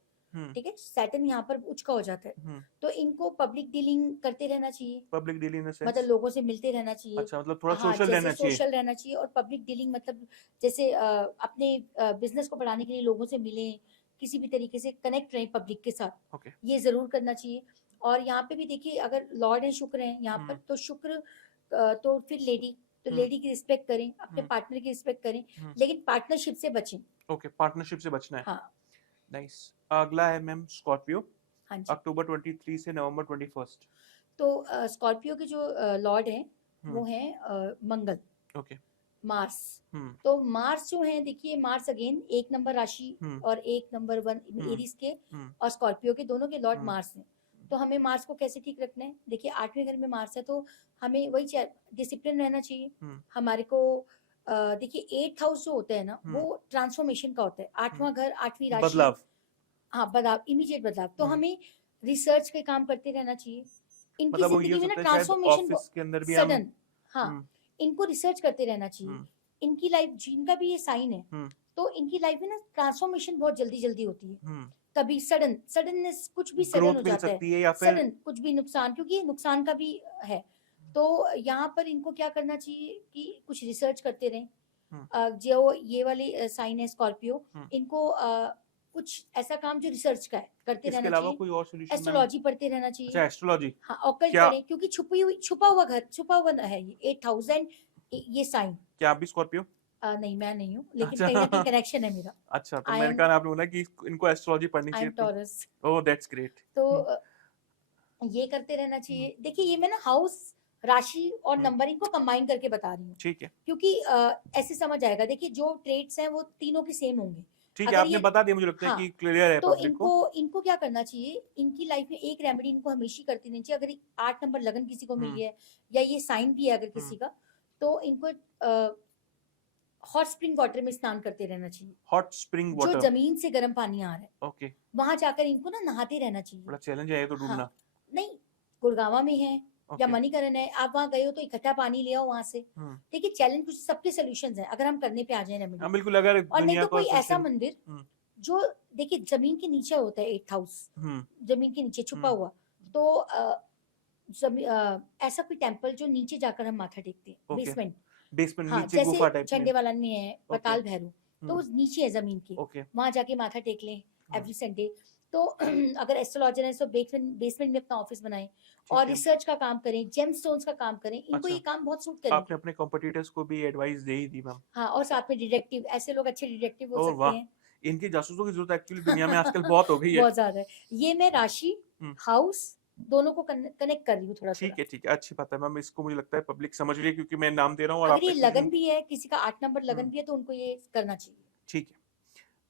ठीक है, सैटर्न यहाँ पर उच्च का हो जाता है। तो इनको पब्लिक डीलिंग करते रहना चाहिए, पब्लिक डीलिंग इन द मतलब सेंस? लोगों से मिलते रहना चाहिए। अच्छा, मतलब थोड़ा हाँ, सोशल जैसे रहना चाहिए। सोशल रहना चाहिए, और पब्लिक डीलिंग मतलब जैसे अपने बिजनेस को बढ़ाने के लिए लोगों से मिलें, किसी भी तरीके से कनेक्ट रहें पब्लिक के साथ, ओके। ये जरूर करना चाहिए। और यहाँ पे भी देखिए, अगर लॉर्ड है शुक्र है यहाँ पर, तो शुक्र, तो फिर लेडी, तो लेडी की रिस्पेक्ट करें, अपने पार्टनर की रिस्पेक्ट करें, लेकिन पार्टनरशिप से बचें। ओके, पार्टनरशिप से बचना है। हाँ, नाइस। अगला है मैम स्कॉर्पियो, हाँ जी। अक्टूबर 23 से नवंबर 21। तो स्कॉर्पियो के जो लॉर्ड है वो है मंगल, ओके। मार्स। तो मार्स जो है, देखिए मार्स अगेन 1 नंबर राशि और 1 नंबर 1 एरीज के और स्कॉर्पियो के, दोनों के लॉर्ड मार्स हैं। तो हमें मार्स को कैसे ठीक रखना है, देखिए 8वें घर में मार्स है, तो हमें वही डिसिप्लिन रहना चाहिए। हमारे को देखिए 8th हाउस जो होता है ना वो ट्रांसफॉर्मेशन का होता है। 8वां घर 8वीं राशि, बदलाव। हाँ बदलाव, इमीडिएट बदलाव। तो हमें रिसर्च के काम करते रहना चाहिए। इनकी मतलब वो ये हो जिंदगी में ना सकता है शायद ट्रांसफॉर्मेशन ऑफिस के अंदर भी हम। सडन, हाँ इनको रिसर्च करते रहना चाहिए। इनकी लाइफ, जिनका भी ये साइन है तो इनकी लाइफ में ना ट्रांसफॉर्मेशन बहुत जल्दी जल्दी होती है। कभी सडननेस, कुछ भी सडन हो ग्रोथ मिल जाता सकती है, है या फिर सडन कुछ भी नुकसान, क्योंकि ये नुकसान का भी है। तो यहाँ पर इनको क्या करना चाहिए कि कुछ रिसर्च करते रहें। जो ये वाली साइन है स्कॉर्पियो, इनको कुछ ऐसा काम जो रिसर्च का है करते इसके रहना अलावा चाहिए। कोई और सॉल्यूशन मैम? एस्ट्रोलॉजी पढ़ते रहना अच्छा, चाहिए। एस्ट्रोलॉजी। हाँ ऑकल्ट क्या पढ़े, क्योंकि छुपा हुआ घर, छुपा हुआ है ये 8000 ये साइन। क्या आप भी स्कॉर्पियो? नहीं मैं नहीं हूँ, लेकिन अच्छा कहीं ना कहीं कनेक्शन है मेरा। अच्छा, तो आई मैंने एम कहा आपने बोला कि इनको एस्ट्रोलॉजी पढ़नी आई एम चाहिए तो। टॉरस। Oh that's great. तो ये करते रहना चाहिए। देखिए ये मैं ना हाउस, राशि और नंबर इनको कंबाइन करके बता रही हूँ, ठीक है क्योंकि ऐसे समझ आएगा। देखिए जो ट्रेड्स हैं वो तीनों के सेम होंगे। ठीक है, अगर आपने ये, बता दिया, मुझे लगता है हाँ कि क्लियर है तो पब्लिक को। इनको क्या करना चाहिए, इनकी लाइफ में एक रेमेडी इनको हमेशा करती रहनी चाहिए। अगर 8 नंबर लगन किसी को मिली है या ये साइन भी है अगर किसी का, तो इनको हॉट स्प्रिंग वाटर में स्नान करते रहना चाहिए। हॉट स्प्रिंग जो वाटर। जमीन से गर्म पानी आ रहा है ओके, वहां जाकर इनको ना नहाते रहना चाहिए। बड़ा चैलेंज है ये तो हाँ ढूंढना। नहीं, गुड़गावा में है या ओके। मणिकरण है, आप वहां गए हो तो इकट्ठा पानी ले आओ वहां से। देखिए चैलेंज कुछ, सबके सोल्यूशंस हैं अगर हम करने पे आ जाए रेमेडी। हाँ बिल्कुल, अगर और नहीं दुनिया तो को कोई ऐसा सोल्यूशन। मंदिर जो, देखिए जमीन के नीचे होता है 8th हाउस, जमीन के नीचे छुपा हुआ। तो ऐसा कोई टेम्पल जो नीचे जाकर हम माथा टेकते हैं, ओके, बेसमेंट। बेसमेंट हाँ नीचे जैसे गुफा टाइप में। झंडेवालान में है ओके। पताल भैरव, तो उस नीचे है जमीन के, ओके। वहां जाके माथा टेक लें एवरी संडे। तो अगर एस्ट्रोलॉजर है तो बेसमेंट में अपना ऑफिस बनाएं और है। रिसर्च का काम करें, जेमस्टोन्स का काम करें। इनको अच्छा, ये काम बहुत सूट करेंगे। आपने अपने कॉम्पिटिटर्स को भी एडवाइस दे ही दी मैम। हाँ और साथ में डिटेक्टिव, ऐसे लोग अच्छे डिटेक्टिव हो ओह सकते वाह, हैं। इनकी जासूसों की जरूरत एक्चुअली दुनिया में आजकल बहुत हो गई है। बहुत ज्यादा है। ये मैं राशि, हाउस दोनों को कनेक्ट कर रही हूँ थोड़ा थोड़ा। ठीक है, अच्छी बात है मैम, इसको मुझे लगता है पब्लिक समझ रही है क्योंकि मैं नाम दे रहा हूँ और अगर आप ये लगन एक्चुअली। भी है, किसी का 8 नंबर लगन भी है, तो उनको ये करना चाहिए। ठीक है,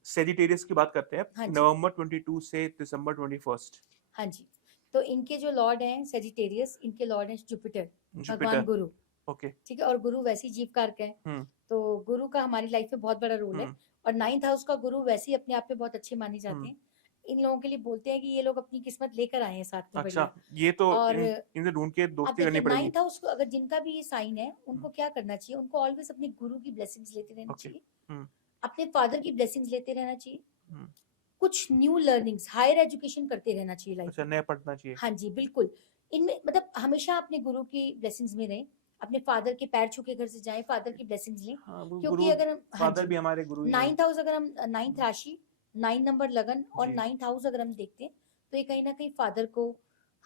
सेजिटेरियस की बात करते हैं। हाँ जी, नवंबर 22 से दिसंबर 21। हाँ जी। तो इनके जो लॉर्ड हैं सेजिटेरियस, इनके लॉर्ड हैं जुपिटर, भगवान जुपिटर। गुरु। ओके। ठीक है, और गुरु वैसे ही जीव कारक है। तो गुरु का हमारी लाइफ में बहुत बड़ा रोल है। और 9th हाउस का गुरु वैसे ही अपने आप में बहुत अच्छे माने जाते हैं। इन लोगों के लिए बोलते हैं कि ये लोग अपनी किस्मत लेकर आए हैं साथ में। अच्छा, बढ़िया। ये तो और इनसे ढूंढ के अब दोस्ती देखिए करनी पड़ेगी। 9th हाउस को अगर जिनका भी ये साइन है, उनको क्या करना चाहिए, उनको ऑलवेज अपने गुरु की ब्लेसिंग्स लेते रहना ओके। चाहिए, अपने फादर की ब्लेसिंग्स लेते रहना चाहिए, कुछ न्यू लर्निंग्स, हायर एजुकेशन करते रहना चाहिए लाइफ अच्छा, में। नया पढ़ना चाहिए। हाँ जी बिल्कुल। इनमें मतलब हमेशा अपने गुरु की ब्लेसिंग्स में रहें, अपने फादर के पैर छू के घर से जाएं, फादर की ब्लेसिंग्स लें। हाँ, वो क्योंकि गुरु, अगर हम, हाँ फादर जी, भी हमारे गुरु ही हैं। 9th हाउस अगर हम, 9th राशि, 9 नंबर लगन और जी। 9th हाउस अगर हम देखते हैं, तो ये कहीं ना कहीं फादर को,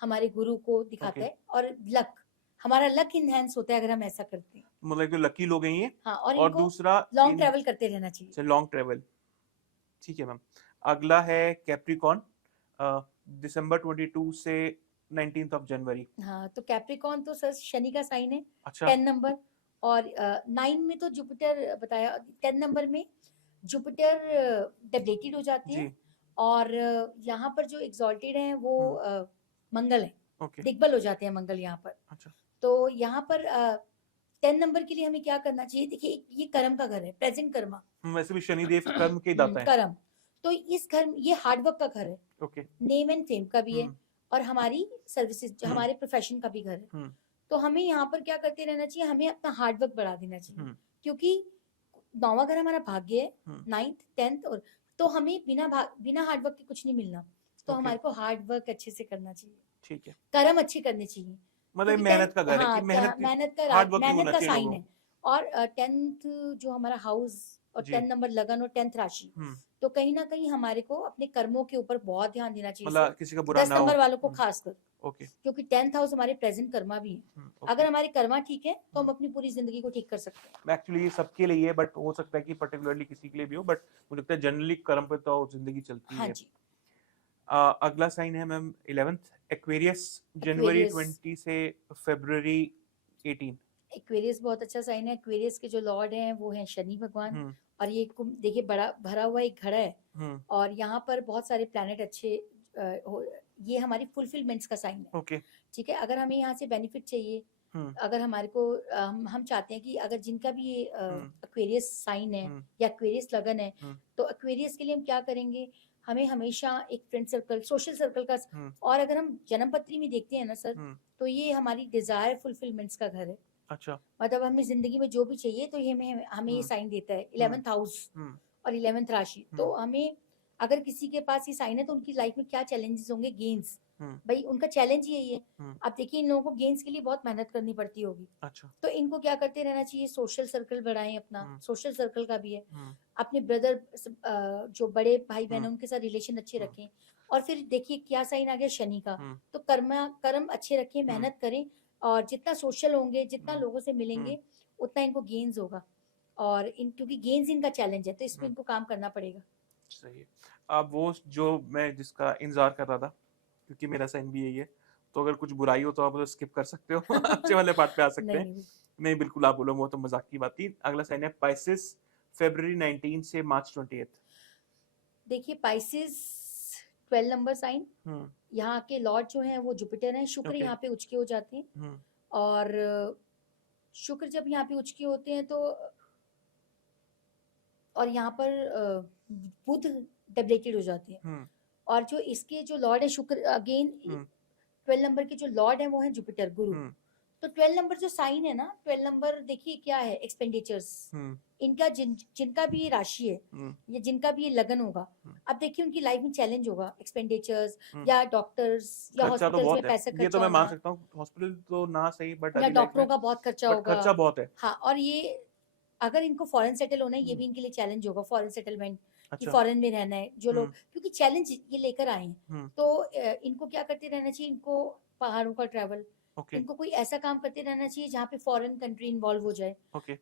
हमारे गुरु को दिखाता है। और लक, हमारा लक इनहेंस होता है अगर हम ऐसा करते हैं। मतलब कि लकी लोग हैं ये। हाँ और और इनको दूसरा लॉन्ग ट्रेवल करते रहना चाहिए। Long travel. ठीक है मैम, अगला है कैप्रिकॉन, दिसंबर 22 से 19th ऑफ जनवरी। हाँ तो कैप्रिकॉन तो सर शनि का साइन है। अच्छा। 10 नंबर और 9 में तो जुपिटर बताया, 10 नंबर में जुपिटर डेबिलेटेड हो जाते हैं। और यहाँ पर जो एग्जॉल्टेड हैं वो मंगल है। ओके। दिग्बल हो जाते हैं मंगल यहाँ पर। अच्छा। तो यहाँ पर 10 नंबर के लिए हमें क्या करना चाहिए, देखिए ये कर्म का घर है, प्रेजेंट कर्मा। वैसे भी शनिदेव कर्म के दाता है। कर्म, तो इस घर, ये हार्डवर्क का घर है। ओके। नेम एंड फेम का भी है और हमारी सर्विसेज, हमारे प्रोफेशन का भी घर है। तो हमें यहाँ पर क्या करते रहना चाहिए, हमें अपना हार्डवर्क बढ़ा देना चाहिए। क्योंकि 9वां घर हमारा भाग्य है, 9th 10th, और तो हमें बिना हार्डवर्क के कुछ नहीं मिलना। तो हमारे को हार्डवर्क अच्छे से करना चाहिए। ठीक है, कर्म अच्छे करने चाहिए। मतलब मेहनत का घर है कि मेहनत का साइन है। और 10th जो हमारा हाउस और 10 नंबर लगन और 10th राशि, तो कहीं ना कहीं हमारे को अपने कर्मों के ऊपर बहुत ध्यान देना चाहिए। मतलब किसी का बुरा 10 ना हो। नंबर वालों को खासकर, ओके। क्योंकि 10th हाउस हमारे प्रेजेंट कर्मा भी है। अगर हमारे कर्मा ठीक है तो हम अपनी पूरी जिंदगी को ठीक कर सकते हैं। एक्चुअली ये सबके लिए है, बट हो सकता है कि पर्टिकुलरली किसी के लिए भी हो, बट मुझे लगता है जनरली कर्म पे तो जिंदगी चलती हाँ है। जी। अगला साइन है मैम 11th एक्वेरियस, जनवरी 20 से फरवरी 18। एक्वेरियस बहुत अच्छा साइन है। एक्वेरियस के जो लॉर्ड हैं वो हैं शनि भगवान। और ये देखिए बड़ा भरा हुआ एक घड़ा है और यहाँ पर बहुत सारे प्लैनेट अच्छे ये हमारी फुलफिलमेंट्स का साइन है। ओके। ठीक है, अगर हमें यहाँ से बेनिफिट चाहिए, अगर हमारे को हम चाहते हैं कि अगर जिनका भी ये एक्वेरियस साइन है या एक्वेरियस लगन है, तो एक्वेरियस के लिए हम क्या करेंगे, हमें हमेशा एक फ्रेंड सर्कल, सोशल सर्कल का, और अगर हम जन्म पत्री में देखते हैं ना सर, तो ये हमारी डिजायर फुलफिलमेंट्स का घर है। अच्छा। मतलब हमें जिंदगी में जो भी चाहिए तो ये हमें हमें ये साइन देता है, 11th हाउस और 11th राशि। तो हमें अगर किसी के पास ये साइन है तो उनकी लाइफ में क्या चैलेंजेस होंगे, गेन्स, भाई उनका चैलेंज यही है। अब देखिए इन लोगों को गेन्स के लिए बहुत मेहनत करनी पड़ती होगी। अच्छा। तो इनको क्या करते रहना चाहिए, सोशल सर्कल बढ़ाएं अपना, सोशल सर्कल का भी है, अपने ब्रदर जो बड़े भाई बहन है उनके साथ रिलेशन अच्छे रखें। और फिर देखिए क्या साइन आ गया, शनि का, तो कर्म अच्छे रखें, मेहनत करें, और जितना सोशल होंगे, जितना लोगों से मिलेंगे, उतना इनको गेन्स होगा। और क्योंकि गेन्स इनका चैलेंज है, तो इसमें इनको काम करना पड़ेगा। सही है। अब वो जो मैं जिसका इंतजार कर रहा था, क्योंकि मेरा साइन भी यही है, तो अगर कुछ बुराई हो तो आप उसे स्किप कर सकते हो अच्छे वाले पार्ट पे आ सकते हैं। नहीं बिल्कुल आप बोलो, वो तो मजाक की बात थी। अगला साइन है पाइसेस, फरवरी 19 से मार्च 28। देखिए पाइसेस 12 नंबर साइन, यहाँ के लॉर्ड जो हैं वो जुपिटर हैं, शुक्र यहाँ पे उचके हो जाते हैं। और शुक्र जब यहाँ पे उचके होते हैं तो, और यहाँ पर बुध डेबिलेटेड हो जाते हैं। और जो इसके जो लॉर्ड है शुक्र, अगेन 12 नंबर के जो लॉर्ड है वो है जुपिटर, गुरु। तो 12 नंबर जो साइन है ना, 12 नंबर देखिए क्या है, एक्सपेंडिचर्स। इनका जिनका भी ये राशि है या जिनका भी ये लगन होगा, अब देखिए उनकी लाइफ में चैलेंज होगा, एक्सपेंडिचर्स या डॉक्टर्स या हॉस्पिटल्स में पैसा खर्चा, ये तो मैं मान सकता हूँ, हॉस्पिटल तो ना सही, बट या डॉक्टरों का बहुत खर्चा होगा, खर्चा बहुत है। हाँ, और ये अगर इनको फॉरेन सेटल होना है, ये भी इनके लिए चैलेंज होगा, फॉरेन सेटलमेंट, कि फॉरेन में रहना है जो लोग, क्योंकि चैलेंज ये लेकर आए हैं। तो इनको क्या करते रहना चाहिए, इनको पहाड़ों का ट्रैवल, इनको कोई ऐसा काम करते रहना चाहिए जहाँ पे फॉरेन कंट्री इन्वॉल्व हो जाए।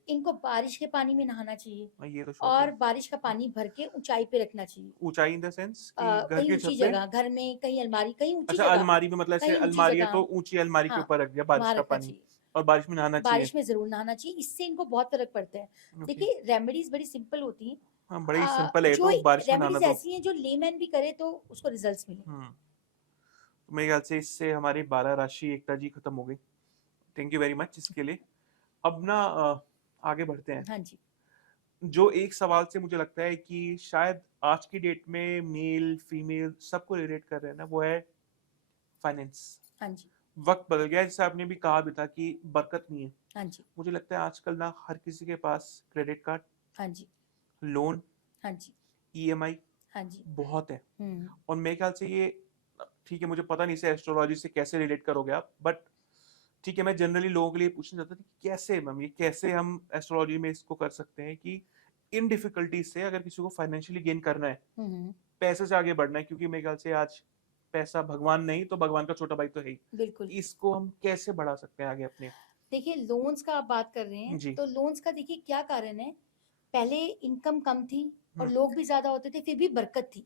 इनको बारिश के पानी में नहाना चाहिए, ये तो और बारिश का पानी भर के ऊंचाई पे रखना चाहिए। ऊंचाई इन द सेंस कि घर कहीं की ऊंची छत पे, जगह, घर में कहीं अलमारी, कहीं ऊंची अच्छा जगह, अलमारी में, मतलब ऐसे कहीं ऊंची अलमारी है जगह, तो ऊंची अलमारी के हाँ, ऊपर रख दिया बारिश वहां का रखना पानी, चाहिए, और बारिश में नहाना चाहिए। बारिश में जरूर नहाना चाहिए, इससे इनको बहुत फर्क पड़ता है। देखिए रेमेडीज बड़ी सिंपल होती हैं, हाँ बड़ी सिंपल है, जो तो बारिश में नहाना रेमेडीज तो ऐसी हैं जो लेमैन भी करे तो उसको रिजल्ट्स मिले। तो मेरे ख्याल से इससे हमारी 12 राशि एकता जी खत्म हो गई। थैंक यू वेरी मच इसके लिए। अब ना आगे बढ़ते हैं। हाँ जी। जो एक सवाल से मुझे लगता है कि शायद आज की डेट में मेल फीमेल सबको रिलेट कर रहे हैं ना, वो है फाइनेंस। हाँ जी। वक्त बदल गया, जैसे आपने भी कहा भी था कि बरकत नहीं है। हाँ जी। मुझे लगता है आजकल ना हर किसी के पास क्रेडिट कार्ड, हाँ जी, लोन, हाँ जी, ईएमआई हाँ जी, बहुत है। और मेरे ख्याल से ये, ठीक है मुझे पता नहीं से एस्ट्रोलॉजी से कैसे रिलेट करोगे आप, बट ठीक है मैं जनरली लोगों के लिए पूछना चाहता था कि कैसे मैम, ये कैसे हम एस्ट्रोलॉजी में इसको कर सकते हैं कि इन डिफिकल्टीज से अगर किसी को फाइनेंशियली गेन करना है, पैसे से आगे बढ़ना है, क्योंकि मेरे ख्याल से आज पैसा भगवान नहीं तो भगवान का छोटा भाई तो है ही, बिल्कुल, इसको हम कैसे बढ़ा सकते हैं आगे अपने। देखिए लोन्स का आप बात कर रहे हैं, तो लोन्स का देखिए क्या कारण है, पहले इनकम कम थी और लोग भी ज्यादा होते थे, फिर भी बरकत थी।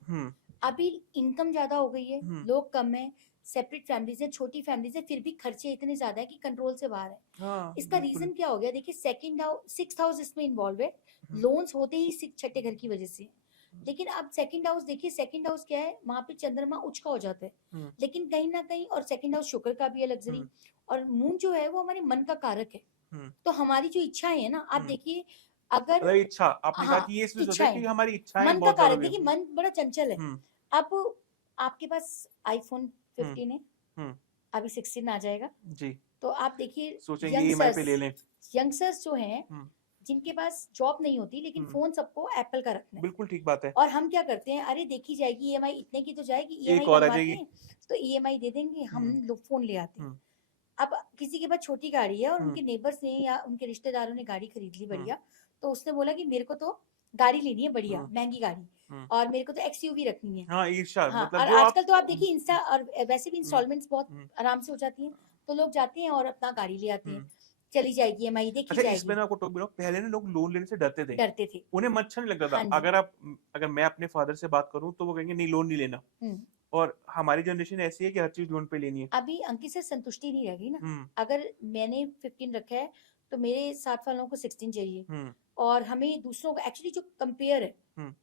अभी इनकम ज्यादा हो गई है, लोग कम है, सेपरेट फैमिलीज है, छोटी फैमिलीज है, फिर भी खर्चे इतने ज्यादा है कि कंट्रोल से बाहर है। इसका रीजन क्या हो गया, देखिए सेकंड हाउस, 6th हाउस इसमें इन्वॉल्व है, लोन्स होते ही छठे घर की वजह से। लेकिन अब सेकंड हाउस देखिए, सेकंड हाउस क्या है, वहां पे चंद्रमा उच्च का हो जाता है, लेकिन कहीं ना कहीं, और सेकंड हाउस शुक्र का भी है, लग्जरी, और मून जो है वो हमारे मन का कारक है। तो हमारी जो इच्छाएं है ना, आप देखिए, अगर इच्छा आपने कहा कि ये इसलिए सोचा कि हमारी इच्छाएं मन का बहुत कारक, ज्यादा देखिए मन बड़ा चंचल है। अब आपके पास आईफोन 15 है, अभी 16 आ जाएगा जी, तो आप देखिए सोचेंगे ईएमआई पे ले लें। यंगस्टर्स जो हैं, जिनके पास जॉब नहीं होती लेकिन फोन सबको एप्पल का रखना है, बिल्कुल ठीक बात है, और हम क्या करते हैं, अरे देखी जाएगी ईएमआई इतने की तो जाएगी, ईएमआई बनवाते हैं तो ईएमआई दे देंगे, हम लोग फोन ले आते हैं। अब किसी के पास छोटी गाड़ी है और उनके नेबर्स ने या उनके रिश्तेदारों ने गाड़ी खरीद ली बढ़िया, तो उसने बोला कि मेरे को तो गाड़ी लेनी है बढ़िया महंगी गाड़ी, और मेरे को तो एक्सयूवी रखनी है। हाँ, ईर्ष्या, मतलब और आजकल तो आप देखिए इंस्टा, और वैसे भी इंस्टॉलमेंट्स बहुत आराम से हो जाती हैं, तो लोग जाते हैं और अपना गाड़ी ले आते हैं, चली जाएगी ईएमआई देखी अच्छा, जाएगी। इसमें ना आपको टोक भी रहा हूं, पहले ना लोग लोन लेने से डरते थे, उन्हें अच्छा नहीं लगता था। हाँ अगर मैं अपने फादर से बात करूं तो वो कहेंगे नहीं लोन नहीं लेना, और हमारी जनरेशन ऐसी है कि हर चीज लोन पे लेनी है। अभी अंकित से संतुष्टि नहीं रहेगी ना, अगर मैंने 15 रखा है तो मेरे साथ वालों को 16 चाहिए, और हमें दूसरों को एक्चुअली जो कंपेयर है,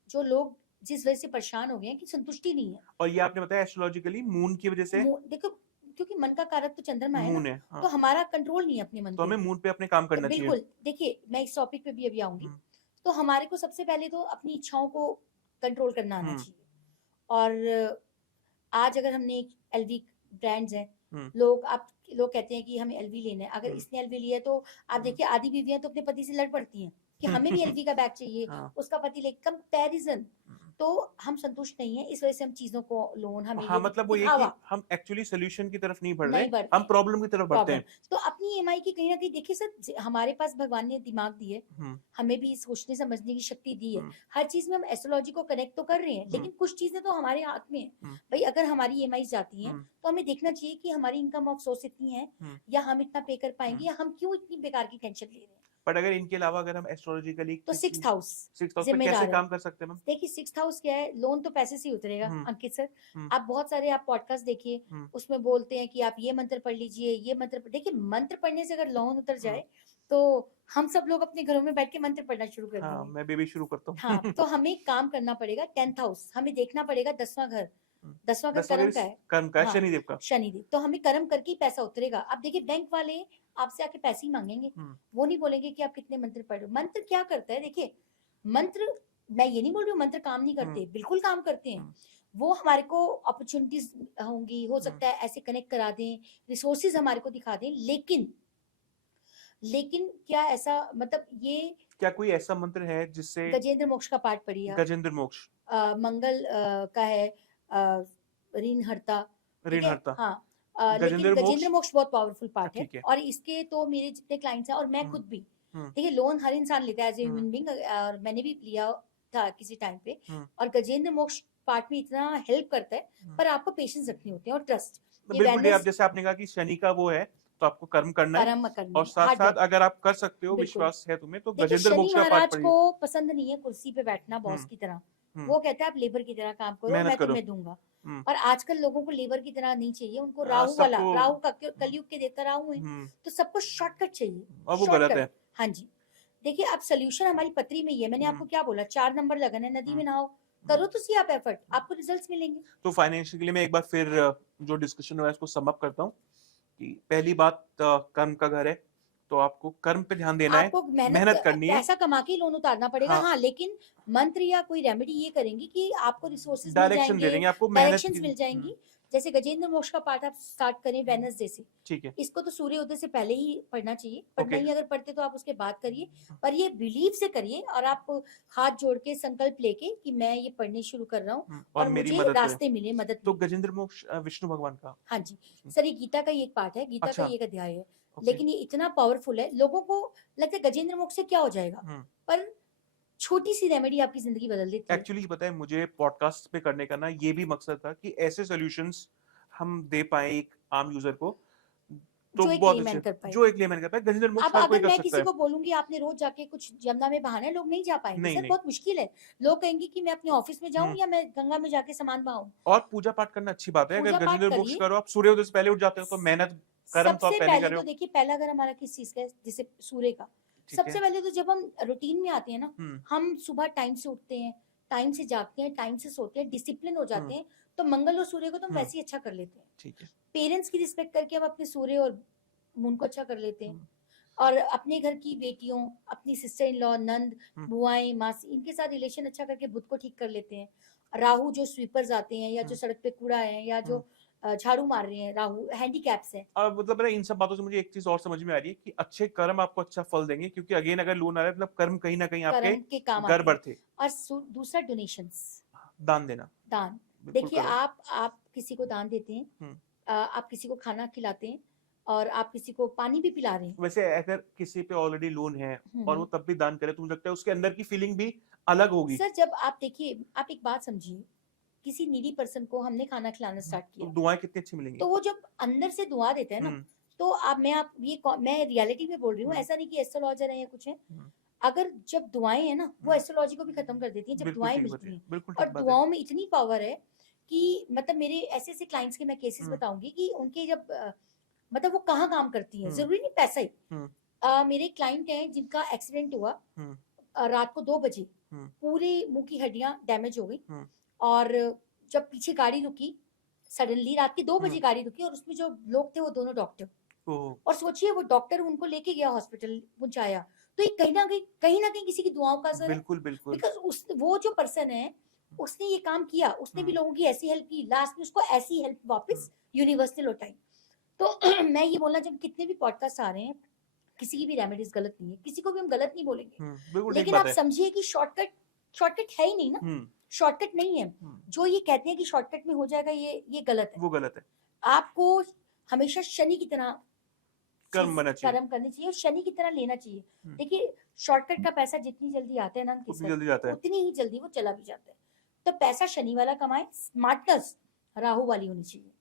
जो लोग जिस वजह से परेशान हो गए हैं कि संतुष्टि नहीं है। और ये आपने बताया एस्ट्रोलॉजिकली मून की वजह से, देखो क्योंकि मन का कारक तो चंद्रमा है मून ना, है, हाँ। तो हमारा कंट्रोल नहीं है अपने मन तो पे। हमें मून पे अपने काम करना चाहिए। बिल्कुल, देखिए मैं इस टॉपिक पे भी अभी आऊंगी। तो हमारे को सबसे पहले तो अपनी इच्छाओं को कंट्रोल करना आना चाहिए। और आज अगर हमने एलवी ब्रांड्स है, लोग कहते हैं कि हमें एलवी लेना है। अगर इसने एलवी लिया है तो आप देखिए आधी बीवियां तो अपने पति से लड़ पड़ती हैं कि हमें भी एलवी का बैग चाहिए, उसका पति ले, कंपैरिजन। तो हम संतुष्ट नहीं है, इस वजह से हम चीजों को लोन हमें हाँ, ये मतलब वो ये कि हम एक्चुअली सॉल्यूशन की तरफ नहीं बढ़ रहे, नहीं बढ़ते हम हैं, प्रॉब्लम की तरफ बढ़ते प्रॉब्लम। हैं। तो अपनी ईएमआई की कहीं ना कहीं देखिए सर, हमारे पास भगवान ने दिमाग दी है, हमें भी सोचने समझने की शक्ति दी है। हर चीज में हम एस्ट्रोलॉजी को कनेक्ट तो कर रहे हैं, लेकिन कुछ चीजें तो हमारे हाथ में है। भाई अगर हमारी ईएमआई जाती हैं तो हमें देखना चाहिए कि हमारी इनकम ऑफ सोर्स इतनी है, या हम इतना पे कर पाएंगे, या हम क्यों इतनी बेकार की टेंशन ले रहे हैं। बट अगर इनके अलावा अगर हम एस्ट्रोलॉजिकली तो सिक्स्थ हाउस पे जिम्मेदार कैसे है। काम कर सकते हैं मैम? देखिए सिक्स्थ हाउस क्या है, लोन तो पैसे से ही उतरेगा अंकित सर। आप बहुत सारे आप पॉडकास्ट देखिए, उसमें बोलते हैं कि आप ये मंत्र पढ़ लीजिए, ये मंत्र देखिए, मंत्र पढ़ने से अगर लोन उतर जाए तो हम सब लोग अपने घरों में बैठ के मंत्र पढ़ना शुरू कर देंगे। मैं भी शुरू करता हूँ। हाँ, तो हमें काम करना पड़ेगा। 10th हाउस हमें देखना पड़ेगा, 10वां घर। 10वां घर कर्म का है, कर्म का, हाँ, शनिदेव का। शनिदेव। तो हमें कर्म करके ही पैसा उतरेगा। अब देखिए बैंक वाले आपसे आके पैसे ही मांगेंगे, वो नहीं बोलेंगे कि आप कितने मंत्र पढ़ रहे हो। मंत्र क्या करता है, देखिए मंत्र, मैं ये नहीं बोल रही हूँ मंत्र काम नहीं करते, बिल्कुल काम करते हैं। वो हमारे को अपॉर्चुनिटीज होंगी, हो सकता है ऐसे कनेक्ट करा दें, रिसोर्सेज हमारे को दिखा दें, लेकिन क्या ऐसा, मतलब ये क्या कोई ऐसा मंत्र है जिससे गजेंद्र मोक्ष का पाठ पढ़िए। गजेंद्र मोक्ष, मंगल का है, ऋण हरता, ठीक है, हाँ। लेकिन गजेंद्र मोक्ष बहुत पावरफुल पार्ट है, और इसके तो मेरे जितने क्लाइंट्स हैं और मैं खुद भी, देखिए लोन हर इंसान लेता है एज ए ह्यूमन बीइंग, और मैंने भी लिया था किसी टाइम पे। और गजेंद्र मोक्ष पार्ट में इतना हेल्प करता है, पर आपको पेशेंस रखनी होती है और ट्रस्ट। बिल्कुल, आप जैसे आपने कहा कि शनि का वो है, तो आपको कर्म करना है, और साथ साथ अगर आप कर सकते हो, विश्वास है तुम्हें, तो गजेंद्र मोक्ष का पाठ पढ़िए। को पसंद नहीं है कुर्सी पे बैठना बॉस की तरह, वो कहता है आप लेबर की तरह काम करो, मैं तुम्हें दूंगा। और आजकल लोगों को लेबर की तरह नहीं चाहिए, उनको राहु वाला, राहु का कलयुग के देवता राहु है, तो सबको शॉर्टकट चाहिए, और वो गलत है। हाँ जी। देखिए अब सोल्यूशन हमारी पत्री में ही है। मैंने आपको क्या बोला, 4 नंबर लगन है, नदी में नहाओ, करो तो सी आप एफर्ट, आपको रिजल्ट्स मिलेंगे। तो फाइनेंशियली मैं एक बार फिर जो डिस्कशन हुआ है उसको सम अप करता हूँ कि पहली बात, कर्म का घर है, तो आपको कर्म पे ध्यान देना है, आपको मेहनत करनी है, पैसा कमा के लोन उतारना पड़ेगा। हाँ, लेकिन मंत्र या कोई रेमेडी ये करेंगी कि आपको रिसोर्सेज मिल जाएंगे, आपको डायरेक्शंस मिल जाएंगी। जैसे गजेंद्र मोक्ष का पाठ आप स्टार्ट करें वेडनेसडे से, ठीक है। इसको तो सूर्य उदय से पहले ही पढ़ना चाहिए, पर नहीं अगर पढ़ते तो आप उसके बाद करिए, पर ये बिलीव से करिए, और आप हाथ जोड़ के संकल्प लेके कि मैं ये पढ़ने शुरू कर रहा हूँ और मुझे रास्ते मिले, मदद। तो गजेंद्र मोक्ष विष्णु भगवान का, हाँ जी सर, ये गीता का ही एक पाठ है, गीता का ही एक अध्याय है, लेकिन ये इतना पावरफुल है, लोगों को लगता है गजेंद्र मोक्ष से क्या हो जाएगा, पर छोटी सी रेमेडी आपकी जिंदगी बदल देती है। एक्चुअली पता है, मुझे पॉडकास्ट पे करने का ना ये भी मकसद था कि ऐसे सॉल्यूशंस हम दे पाए एक आम यूजर को, तो बहुत अच्छे, जो एक लेमैन कर पाए। गजेंद्र मोक्ष हर कोई कर सकता है। मैं किसी को बोलूंगी आपने रोज जाके कुछ यमुना में बहाना है, लोग नहीं जा पाएंगे सर, बहुत मुश्किल है। लोग कहेंगे कि मैं अपने ऑफिस में जाऊं या मैं गंगा में जाके सामान बहाऊं। और पूजा पाठ करना अच्छी बात है, अगर गजेंद्र मोक्ष करो, आप सूर्योदय से पहले उठ जाते हो, तो मेहनत कर्म तो आप पहले कर रहे हो। तो देखिए पहला घर हमारा किस चीज का है, जैसे सूर्य का, सबसे पहले तो जब हम रूटीन में आते हैं ना, हम सुबह टाइम से उठते हैं, टाइम से जागते हैं, टाइम से सोते हैं, डिसिप्लिन हो जाते हैं, तो मंगल और सूर्य को तो हम वैसे ही अच्छा कर लेते हैं। ठीक है, पेरेंट्स की रिस्पेक्ट करके हम अपने सूर्य और मून को अच्छा कर लेते हैं, और अपने घर की बेटियों, अपनी सिस्टर इन लॉ, नंद, बुआएं, मासी, इनके साथ रिलेशन अच्छा करके बुध को ठीक कर लेते हैं। राहु जो स्वीपर्स आते हैं, या जो सड़क पे कूड़ा है, या जो झाड़ू मार रहे हैं, राहु हैंडीकैप्स है। और मतलब इन सब बातों से मुझे एक चीज और समझ में आ रही है कि अच्छे कर्म आपको अच्छा फल देंगे, क्योंकि अगेन अगर लोन आ रहा है, मतलब कर्म कहीं ना कहीं आपके घर बढ़ते। और दूसरा डोनेशंस, दान देना, दान। देखिए आप किसी को दान देते हैं, आप किसी को खाना खिलाते हैं, और आप किसी को पानी भी पिला रहे हैं। वैसे अगर किसी पे ऑलरेडी लोन है और वो तब भी दान करे, तो मुझे लगता है उसके अंदर की फीलिंग भी अलग होगी। सर जब आप देखिए, आप एक बात समझिए, किसी नीडी पर्सन को हमने खाना खिलाना स्टार्ट किया, तो दुआएं कितनी अच्छी मिलेंगी। तो वो जब अंदर से दुआ देते हैं ना, तो अब मैं रियलिटी में बोल रही हूँ, ऐसा नहीं कि एस्ट्रोलॉजर है या कुछ है। अगर जब दुआएं है ना, वो एस्ट्रोलॉजी को भी खत्म कर देती हैं जब दुआएं मिलती हैं। और दुआओं में इतनी पावर है कि मतलब मेरे ऐसे क्लाइंट्स के मैं केसेस बताऊंगी कि उनके जब मतलब वो कहाँ काम करती हैं, जरूरी नहीं पैसा ही। मेरे क्लाइंट हैं जिनका एक्सीडेंट हुआ रात को 2 बजे, पूरी मुंह की हड्डियां डैमेज हो गई, और जब पीछे गाड़ी रुकी, सडनली रात के 2 बजे गाड़ी रुकी और उसमें जो लोग थे वो दोनों डॉक्टर, और सोचिए वो डॉक्टर उनको लेके गया हॉस्पिटल पहुंचाया। तो ये कहीं ना कहीं किसी की दुआओं का असर है, बिल्कुल बिल्कुल। बिकॉज उस वो जो पर्सन है उसने ये काम किया, उसने भी लोगों की ऐसी हेल्प की, लास्ट में उसको ऐसी हेल्प वापस यूनिवर्स ने लौटाई। तो मैं ये बोलना, जब कितने भी पॉडकास्ट आ रहे हैं, किसी की भी रेमेडीज गलत नहीं है, किसी को भी हम गलत नहीं बोलेंगे, लेकिन आप समझिए कि शॉर्टकट है ही नहीं ना, शॉर्टकट नहीं है। जो ये कहते हैं कि शॉर्टकट में हो जाएगा, ये गलत है, वो गलत है। आपको हमेशा शनि की तरह कर्म करनी चाहिए और शनि की तरह लेना चाहिए। देखिए शॉर्टकट का पैसा जितनी जल्दी आता है ना, उतनी ही जल्दी वो चला भी जाता है। तो पैसा शनि वाला कमाए, स्मार्टनेस राहु वाली होनी चाहिए।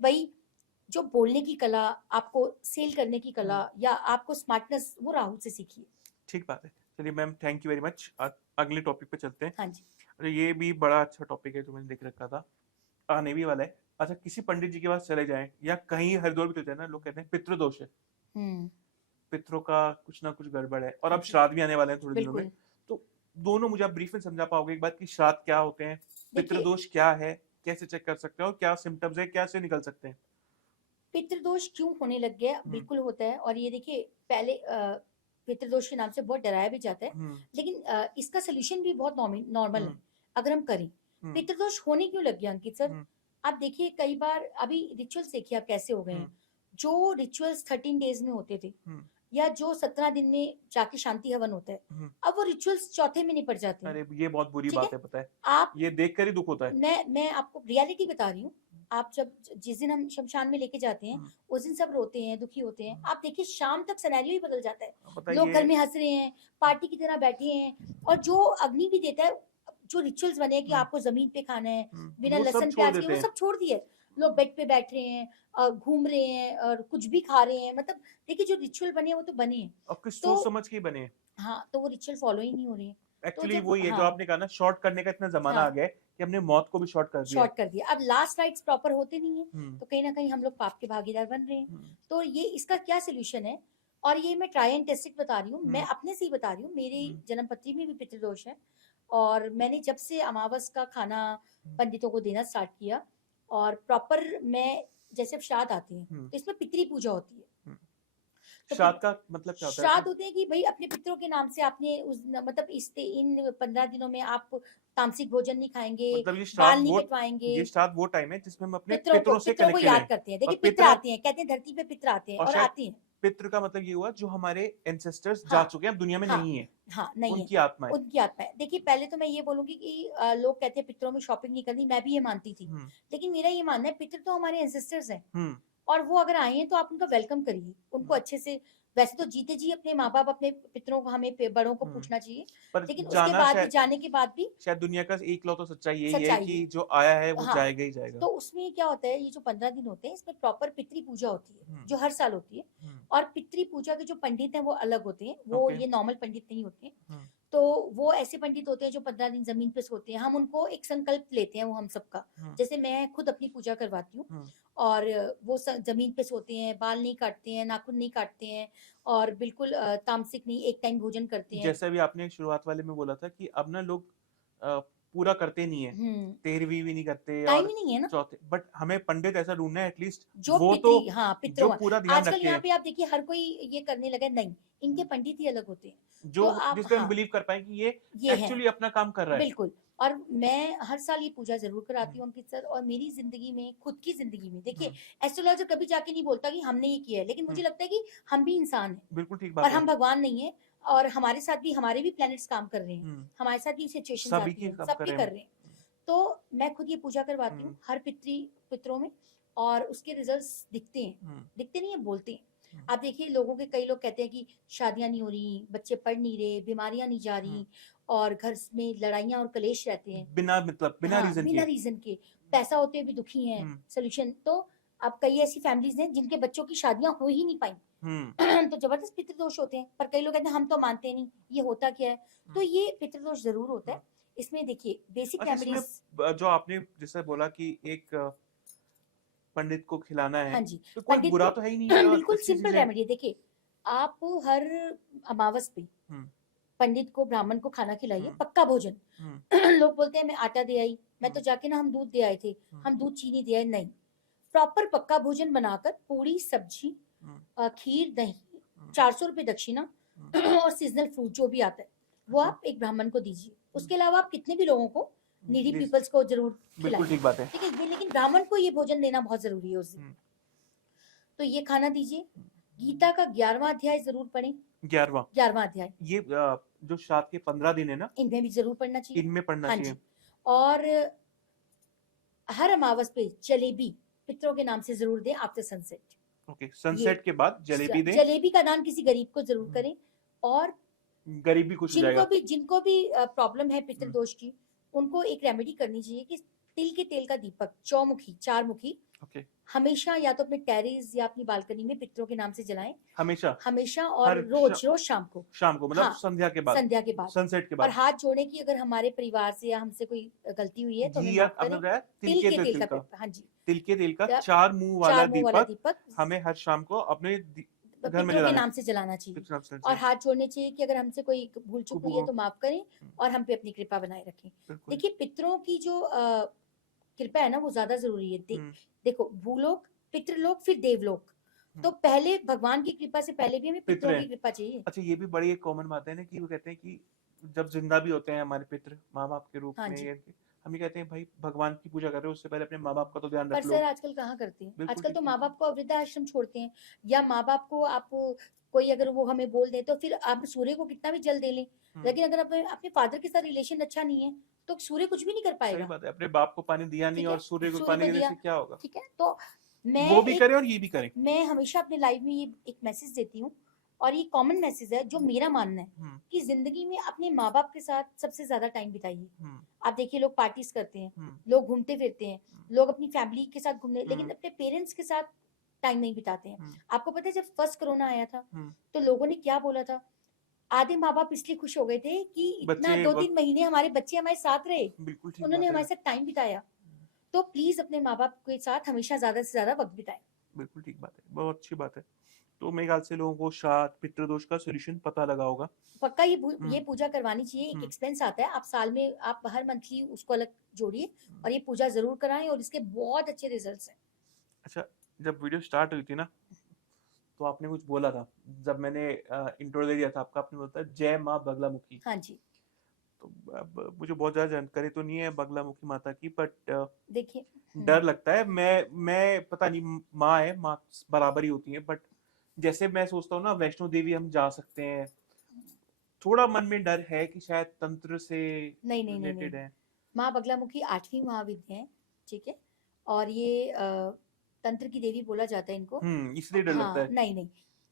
वही जो बोलने की कला, आपको सेल करने की कला, या आपको स्मार्टनेस, वो राहु से सीखिए। ठीक बात है। चलिए ma'am, thank you very much. अगले टॉपिक पे चलते हैं। हाँ जी। अरे ये भी बड़ा अच्छा टॉपिक है जो मैंने देख रखा था, आने भी वाला है। अच्छा, किसी पंडित जी के पास चले जाएं या कहीं हरिद्वार भी चले जाए ना, लोग कहते हैं पितृदोष है, पितरों का कुछ ना कुछ गड़बड़ है, और अब श्राद्ध भी आने वाले हैं थोड़े दिनों में। तो दोनों मुझे आप ब्रीफ में समझा पाओगे एक बात कि श्राद्ध क्या होते हैं, पितृदोष क्या है, कैसे चेक कर सकते हैं, और क्या सिम्टम्स है, कैसे निकल सकते हैं? पितृदोष क्यों होने लग गया? बिल्कुल होता है, और ये देखिए पहले पितृदोष के नाम से बहुत डराया भी जाता है, लेकिन इसका सोल्यूशन भी बहुत नॉर्मल है अगर हम करें। पितृदोष होने क्यों लग गया अंकित सर? आप देखिए कई बार अभी रिचुअल्स देखिए आप कैसे हो गए हैं। जो रिचुअल्स 13 डेज में होते थे, या जो 17 दिन में जाके शांति हवन होता है, अब वो रिचुअल्स चौथे में निपट जाते हैं। अरे ये बहुत बुरी बात है, पता है, आप ये देखकर ही दुख होता है। मैं आपको रियलिटी बता रही हूँ। आप जब जिस दिन हम शमशान में लेके जाते हैं, उस दिन सब रोते हैं, दुखी होते हैं। आप देखिए शाम तक सिनेरियो ही बदल जाता है, लोग घर में हंस रहे हैं, पार्टी की तरह बैठे हैं, और जो अग्नि भी देता है, जो रिचुअल्स बने कि आपको जमीन पे खाना है बिना लहसुन प्याज के, वो सब छोड़ दिए। लोग बेड पे बैठ रहे हैं और घूम रहे हैं और कुछ भी खा रहे हैं। मतलब देखिए जो रिचुअल बने हैं वो तो बने हैं, और किस सोच समझ के बने हैं। हाँ, तो वो रिचुअल फॉलो ही नहीं हो रहे हैं। एक्चुअली वो ये जो आपने कहा ना, शॉर्ट करने का इतना जमाना आ गया है कि हमने मौत को भी शॉर्ट कर दिया। अब लास्ट राइट्स प्रॉपर होते नहीं है, तो कहीं ना कहीं हम लोग पाप के भागीदार बन रहे हैं। तो ये इसका क्या सोल्यूशन है? और ये मैं ट्राई एंड टेस्टेड बता रही हूँ, मैं अपने से ही बता रही हूँ। मेरी जन्मपत्री में भी पितृदोष है, और मैंने जब से अमावस का खाना पंडितों को देना स्टार्ट किया, और प्रॉपर मैं जैसे श्राद्ध आते हैं तो इसमें पितृ पूजा होती है। तो श्राद्ध का मतलब क्या होता है? श्राद्ध होते हैं कि भाई अपने पितरों के नाम से आपने उस मतलब इन 15 दिनों में आप तामसिक भोजन नहीं खाएंगे, मतलब बाल नहीं कटवाएंगे। ये श्राद्ध वो टाइम है जिसमें हम अपने पितरों से को याद करते हैं। देखिए पितर आते हैं, कहते हैं धरती पे पितर आते हैं और आते हैं। पितृ का मतलब ये हुआ जो हमारे एंसेस्टर्स जा चुके हैं, अब दुनिया में नहीं है। हाँ, नहीं उनकी है, आत्मा है। उनकी आत्मा है। देखिए पहले तो मैं ये बोलूंगी कि लोग कहते हैं पितरों में शॉपिंग नहीं करनी, मैं भी ये मानती थी, लेकिन मेरा ये मानना है पितर तो हमारे एंसेस्टर्स हैं, और वो अगर आए हैं तो आप उनका वेलकम करिए, उनको अच्छे से। वैसे तो जीते जी अपने माँ बाप अपने पितरों को, हमें बड़ों को पूछना चाहिए, लेकिन उसके बाद भी, जाने के बाद भी शायद दुनिया का एकलौता सच्चाई यही है कि जो आया है वो जाएगा ही जाएगा। तो उसमें क्या होता है, ये जो 15 दिन होते हैं इसमें प्रॉपर पितृ पूजा होती है जो हर साल होती है, और पितृ पूजा के जो पंडित हैं वो अलग होते हैं, वो ये नॉर्मल पंडित नहीं होते हैं। तो वो ऐसे पंडित होते हैं जो 15 दिन जमीन पे सोते हैं। हम उनको एक संकल्प लेते हैं, वो हम सबका, जैसे मैं खुद अपनी पूजा करवाती हूँ, और वो जमीन पे सोते हैं, बाल नहीं काटते हैं, नाखून नहीं काटते हैं, और बिल्कुल तामसिक नहीं, एक टाइम भोजन करते हैं। जैसे भी आपने शुरुआत वाले में बोला था कि अब ना लोग पूरा करते नहीं है, 13वीं भी नहीं करते, टाइम ही नहीं है ना, चौथे, बट हमें पंडित ऐसा ढूंढना है एटलीस्ट जो वो तो पितरों, पूरा ध्यान रखे। आजकल यहाँ पे आप देखिए हर कोई ये करने लगा, नहीं, इनके पंडित ही अलग होते हैं, जो जिसपे हम बिलीव कर पाए कि ये एक्चुअली अपना काम कर रहा है। बिल्कुल। और मैं हर साल ये पूजा जरूर कराती हूँ अंकित सर, और मेरी जिंदगी में, खुद की जिंदगी में, देखिए एस्ट्रोलॉजर कभी जाके नहीं बोलता कि हमने ये किया है, लेकिन मुझे लगता है कि हम भी इंसान हैं, बिल्कुल ठीक बात और हम भगवान नहीं है, और हमारे साथ भी हमारे भी प्लैनेट्स काम कर रहे हैं, हमारे साथ भी सिचुएशंस आती हैं, सबके कर रहे हैं। तो मैं खुद ये पूजा करवाती हूँ हर पितरों में, और उसके रिजल्ट्स दिखते हैं, दिखते नहीं है, बोलते हैं। आप देखिए लोगों के, कई लोग कहते हैं कि शादियां नहीं हो रही, बच्चे पढ़ नहीं रहे, बीमारियां नहीं जा रही, और घर में लड़ाइयां और कलेश रहते हैं बिना रीजन के, पैसा होते हुए भी दुखी हैं। सोल्यूशन तो अब कई ऐसी फैमिलीज हैं जिनके बच्चों की शादियां हो ही नहीं पाई, तो जबरदस्त पितृदोष होते हैं। पर कई लोग कहते हैं हम तो मानते नहीं, ये होता क्या है? तो ये पितृदोष जरूर होता है। इसमें देखिए बेसिक रेमेडीज, जो आपने जैसे बोला कि एक पंडित को खिलाना है, हाँ जी, तो कोई बुरा तो है ही नहीं, बिल्कुल सिंपल रेमेडी है। देखिए आप हर अमावस पे पंडित को, ब्राह्मण को खाना खिलाइए, पक्का भोजन। लोग बोलते हैं मैं आटा दे आई, मैं तो जाके ना हम दूध दे आए थे, हम दूध चीनी दे आए, नहीं। प्रॉपर पक्का भोजन बनाकर पूरी सब्जी, खीर, दही, 400 रुपए दक्षिणा और सीजनल फ्रूट जो भी आता है वो अच्छा। आप एक ब्राह्मण को दीजिए। उसके अलावा आप कितने भी लोगों को, नीडी Yes, पीपल्स को जरूर बिल्कुल खिलाइए, ठीक बात है। ठीक है, लेकिन ब्राह्मण को ये भोजन देना बहुत जरूरी है उस दिन। तो ये खाना दीजिए। गीता का 11वां अध्याय जरूर पढ़ें। 11वां 11वां अध्याय ये जो श्राद्ध के 15 दिन है ना, इनमें भी जरूर पढ़ना चाहिए। इनमें पढ़ना हाँ चाहिए। जी। और हर अमावस पे जलेबी पितरों के नाम से जरूर दें आफ्टर सनसेट। ओके, सनसेट के बाद जलेबी दें। जलेबी का दान किसी गरीब को जरूर करें। और गरीब भी खुश हो जाएगा। जिनको भी प्रॉब्लम है पितृदोष की, उनको एक रेमेडी करनी चाहिए कि तिल के तेल का दीपक चौमुखी, चारमुखी, ओके, हमेशा या तो अपने टेरेस या अपनी बालकनी में पितरों के नाम से जलाएं, हमेशा और हर रोज शाम को मतलब हाँ, संध्या के बाद, सनसेट के और बाद। हाथ जोड़ने की अगर हमारे परिवार से या हमसे कोई गलती हुई है तो हमें घी माफ आपने करें। बताया तिल के तेल का हाँ जी, तिल के तेल का या 4 मुंह वाला दीपक दीपक हमें हर शाम को अपने घर में पितरों के जलाना नाम से जलाना चाहिए। है। और हाथ जोड़ने चाहिए कि अगर हमसे कोई भूल चूक हुई है कुबूरों तो माफ करें और हम पे अपनी कृपा बनाए रखें। बिल्कुल। देखिए पितरों की जो कृपा है ना वो ज्यादा जरूरी है। देखो भूलोक, पितृलोक, फिर देवलोक, तो पहले भगवान की कृपा से पहले भी हमें पितरों की कृपा चाहिए। अच्छा, ये भी बड़ी एक कॉमन बात है ना कि वो कहते हैं कि जब जिंदा भी होते हैं हमारे पितृ माँ बाप के रूप हाँ में, जी। हम ये कहते हैं भाई भगवान की पूजा कर रहे हो, उससे पहले अपने माँ बाप का तो ध्यान पर रख लो। सर आजकल कहाँ करते हैं, बिल्कुल आजकल ठीक तो है। माँ बाप को वृद्धाश्रम छोड़ते हैं, या माँ बाप को आप कोई अगर वो हमें बोल दे तो फिर आप सूर्य को कितना भी जल दे लें, लेकिन अगर अपने अपने फादर के साथ रिलेशन अच्छा नहीं है तो सूर्य कुछ भी नहीं कर सही पाएगा। बात है, अपने बाप को पानी दिया नहीं ठीक है, और सूर्य को सूर्य पानी को देने दिया, से क्या होगा। ठीक है। तो वो भी करें और ये भी करें। मैं हमेशा अपने लाइफ में ये एक मैसेज देती हूँ, और ये कॉमन मैसेज है जो मेरा मानना है कि जिंदगी में अपने माँ बाप के साथ सबसे ज्यादा टाइम बिताइए। आप देखिए लोग पार्टीज करते हैं, लोग घूमते फिरते हैं, लोग अपनी फैमिली के साथ घूमने, लेकिन अपने पेरेंट्स के साथ टाइम नहीं बिताते हैं। आपको पता है जब फर्स्ट कोरोना आया था तो लोगों ने क्या बोला था, आधे माँ बाप इसलिए खुश हो गए थे कि इतना 2-3 महीने हमारे बच्चे हमारे साथ रहे, उन्होंने हमारे साथ टाइम बिताया। तो प्लीज अपने माँ बाप के साथ हमेशा ज्यादा से ज्यादा वक्त बिताएं। बिल्कुल ठीक बात है, बहुत अच्छी बात है। तो मेरे ख्याल से लोगों को श्राद्ध पितृदोष का सॉल्यूशन पता लगा होगा। पक्का ये पूजा करवानी चाहिए। एक एक्सपेंस आता है, आप साल में आप हर मंथली उसको अलग जोड़िए और ये पूजा जरूर कराएं और इसके बहुत अच्छे रिजल्ट्स हैं। अच्छा, जब वीडियो स्टार्ट हुई थी ना तो आपने कुछ बोला था, जब मैंने इंट्रो दे दिया था आपका, आपने बोला था जय माँ बगलामुखी। हाँ जी। तो अब मुझे बहुत ज्यादा जानकारी तो नहीं है बगलामुखी माता की, बट देखिए डर लगता है। मैं पता नहीं, माँ है, माँ बराबर ही होती है, बट जैसे मैं सोचता हूँ ना वैष्णो देवी हम जा सकते हैं, थोड़ा मन में डर है कि शायद तंत्र से रिलेटेड है। माँ बगलामुखी 8वीं महाविद्या है, ठीक है, और ये तंत्र की देवी बोला जाता है इनको। इसलिए डर लगता है। नहीं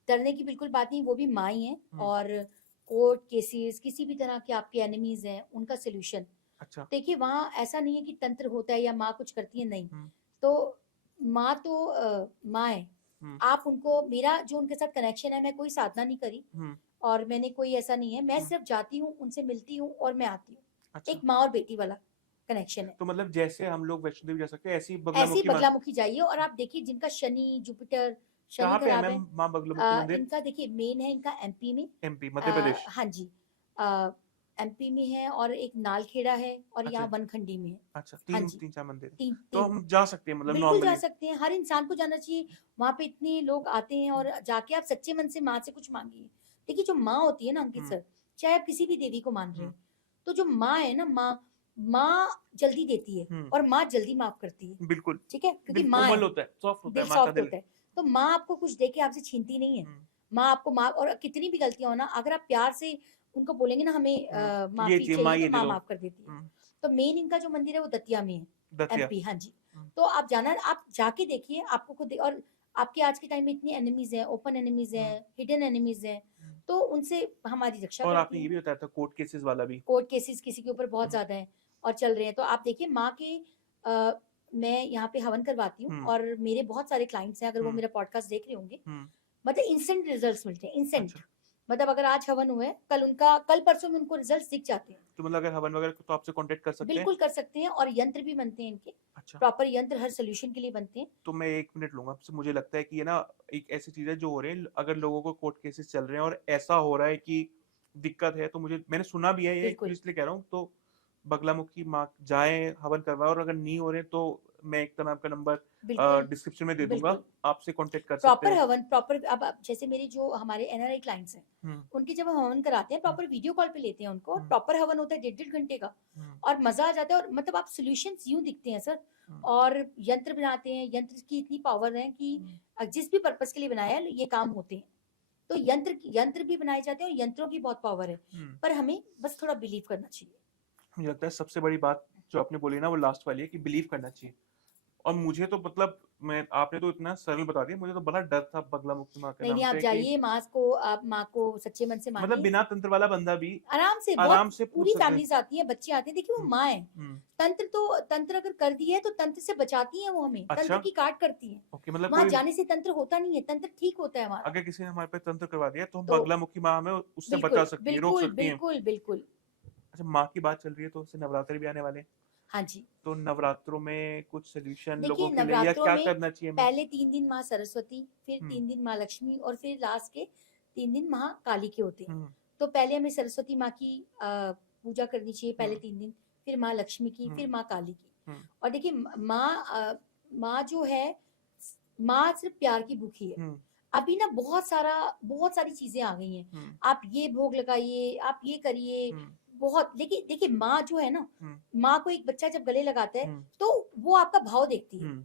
डरने की बिल्कुल बात नहीं, वो भी माँ ही है। और कोर्ट केसेस, किसी भी तरह के आपके एनिमीज हैं, उनका सोल्यूशन। अच्छा, देखिए वहाँ ऐसा नहीं है कि तंत्र होता है या माँ कुछ करती है, नहीं। तो माँ तो माँ है। आप उनको, मेरा जो उनके साथ कनेक्शन है, मैं कोई साधना नहीं करी और मैंने कोई ऐसा नहीं है, मैं सिर्फ जाती हूँ, उनसे मिलती हूँ और मैं आती हूँ। अच्छा। एक माँ और बेटी वाला कनेक्शन है। तो मतलब जैसे हम लोग वैष्णो देवी जा सकते हैं, ऐसी बगलामुखी जाइए। और आप देखिए जिनका शनि जुपिटर शनि खराब है, माँ बगलामुखी मंदिर? इनका देखिए मेन है इनका एमपी में, एमपी मध्य प्रदेश। हाँ जी, एमपी में है, और एक नालखेड़ा है, और यहाँ वनखंडी में है। अच्छा, तीन चार मंदिर। तो हम जा सकते हैं, मतलब बिल्कुल जा सकते हैं, हर इंसान को जाना चाहिए। वहाँ पे इतने लोग आते हैं और जाके आप सच्चे मन से माँ से कुछ मांगिए। देखिए जो माँ होती है ना अंकित सर, चाहे आप किसी भी देवी को मान रहे हैं, तो जो माँ है ना, माँ जल्दी देती है और माँ जल्दी माफ करती है। बिल्कुल, ठीक है, क्योंकि माँ है, सॉफ्ट होता दिल सॉफ्ट होता है। तो माँ आपको कुछ देके आपसे छीनती नहीं है। माँ आपको माफ, और कितनी भी गलतियां हो ना, अगर आप प्यार से उनको बोलेंगे ना हमें माफी चाहिए, तो माँ माफ कर देती है। तो मेन इनका जो मंदिर है वो दतिया में है, एमपी। हाँ जी। तो आप जाना, आप जाके देखिए, आपको खुद। और आपके आज के टाइम में इतनी एनिमीज हैं, ओपन एनिमीज हैं, हिडन एनिमीज हैं, तो उनसे हमारी रक्षा और करती आपने ये भी बताया था कोर्ट केसेस वाला भी, कोर्ट केसेस किसी के ऊपर बहुत ज्यादा है और चल रहे हैं। तो आप देखिए माँ के मैं यहाँ पे हवन करवाती हूँ और मेरे बहुत सारे क्लाइंट्स हैं, अगर वो मेरा पॉडकास्ट देख रहे होंगे, मतलब इंस्टेंट रिजल्ट्स मिलते हैं, इंस्टेंट। मतलब अगर आज हवन हुआ है, कल परसों में उनको रिजल्ट्स दिख जाते हैं। तो मतलब अगर हवन वगैरह तो आपसे कांटेक्ट कर सकते हैं? बिल्कुल कर सकते हैं, और यंत्र भी बनते हैं इनके। अच्छा। प्रॉपर यंत्र हर सोल्यूशन के लिए बनते हैं। तो मैं 1 मिनट लूंगा आपसे। मुझे लगता है कि ये ना एक ऐसी चीज है जो हो रहे हैं, अगर लोगों को कोर्ट केसेस चल रहे हैं और ऐसा हो रहा है कि दिक्कत है, तो मैंने सुना भी है ये, इसलिए कह रहा हूँ। तो बगलामुखी माँ जाए हवन करवाए, और अगर नहीं हो रहे तो मैं एक तरह आपका नंबर बिल्कुल डिस्क्रिप्शन में दे दूंगा, बिल्कुल आपसे कांटेक्ट कर सकते प्रॉपर हैं। हवन प्रॉपर अब जैसे मेरे जो हमारे एनआरआई क्लाइंट्स हैं हम्म उनके जब हम हवन कराते हैं प्रॉपर वीडियो कॉल पे लेते हैं उनको और हम्म प्रॉपर हवन होता है 1.5 घंटे का हम्म और मजा आ जाता है और मतलब आप सॉल्यूशंस यूं दिखते हैं सर हम्म और यंत्र बनाते हैं यंत्र की इतनी पावर है कि जिस भी पर्पस के लिए बनाया है ये काम होते हैं तो यंत्र भी बनाए जाते हैं और यंत्रों की बहुत पावर है पर हमें बस थोड़ा बिलीव करना चाहिए। मुझे लगता है सबसे बड़ी बात जो आपने बोली ना वो लास्ट वाली है कि बिलीव करना चाहिए। और मुझे तो मतलब मैं आपने तो इतना सरल बता दिया, मुझे तो बड़ा डर था बगलामुखी माँ के नहीं नाम नहीं आप से कि जाइए आप माँ को सच्चे मन से मतलब मानिए बिना तंत्र वाला बंदा भी आराम से आराम बहुत से पूछ पूरी सकते हैं। फैमिलीज आती है बच्चे आते हैं देखिए वो हम्म, माँ है हम्म, तंत्र अगर कर दी है तो तंत्र से बचाती है वो हमें तंत्र अच्छा की काट करती है ओके, मतलब वहां कोई जाने से तंत्र होता नहीं है तंत्र ठीक होता है हमारा अगर किसी ने हमारे पे तंत्र करवा दिया तो हम तो बगलामुखी माँ हमें उससे बचा बिल्कुल सकती है, रोक बिल्कुल सकती है। बिल्कुल बिल्कुल अच्छा, माँ की बात चल रही है तो उससे नवरात्र भी आने वाले हैं, हाँ जी तो नवरात्रों में कुछ सोल्यूशन देखिए लोगों के लिए या नवरात्रों क्या में करना चाहिए हमें? पहले 3 दिन माँ सरस्वती फिर हम्म 3 दिन माँ लक्ष्मी और फिर लास्ट के 3 दिन माँ काली के होते हैं हम्म तो पहले हमें सरस्वती माँ की पूजा करनी चाहिए पहले हम्म 3 दिन फिर माँ लक्ष्मी की फिर हम्म माँ काली की हम्म और देखिए माँ जो है माँ सिर्फ प्यार की भूखी है हम्म अभी ना बहुत सारी चीजें आ गई हैं हम्म आप ये भोग लगाइए आप ये करिए हम्म बहुत लेकिन देखिए माँ जो है ना हम्म माँ को एक बच्चा जब गले लगाता है हम्म तो वो आपका भाव देखती है हम्म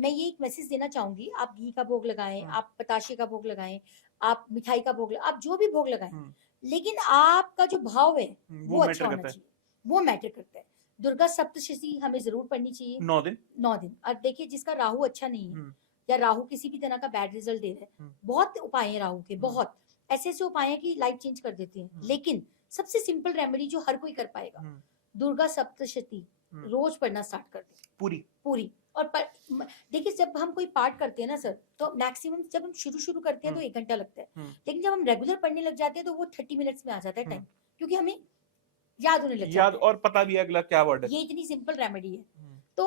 मैं ये एक मैसेज देना चाहूंगी आप घी का भोग लगाएं हम्म आप बताशे का भोग लगाएं आप मिठाई का भोग आप जो भी भोग लगाएं हम्म लेकिन आपका जो भाव है वो वो अच्छा मैटर होना करता है। चाहिए वो मैटर करता है दुर्गा सप्तशती हमें जरूर पढ़नी चाहिए 9 दिन। 9 दिन और देखिए जिसका राहु अच्छा नहीं है हम्म या राहु किसी भी तरह का बैड रिजल्ट दे रहा है हम्म बहुत उपाय हैं राहु के हम्म बहुत ऐसे ऐसे उपाय हैं कि लाइफ चेंज कर देते हैं हम्म लेकिन सबसे सिंपल रेमेडी जो हर कोई कर पाएगा हम्म दुर्गा सप्तशती हम्म रोज पढ़ना स्टार्ट कर दे पूरी। पूरी और देखिए जब हम कोई पाठ करते हैं ना सर तो मैक्सिमम जब हम शुरू करते हैं तो 1 घंटा लगता है लेकिन जब हम रेगुलर पढ़ने लग जाते हैं तो वो 30 मिनट्स में आ जाता है टाइम क्योंकि हमें याद होने लग याद जाता है और पता भी है अगला क्या वर्ड है। ये इतनी सिंपल रेमेडी है तो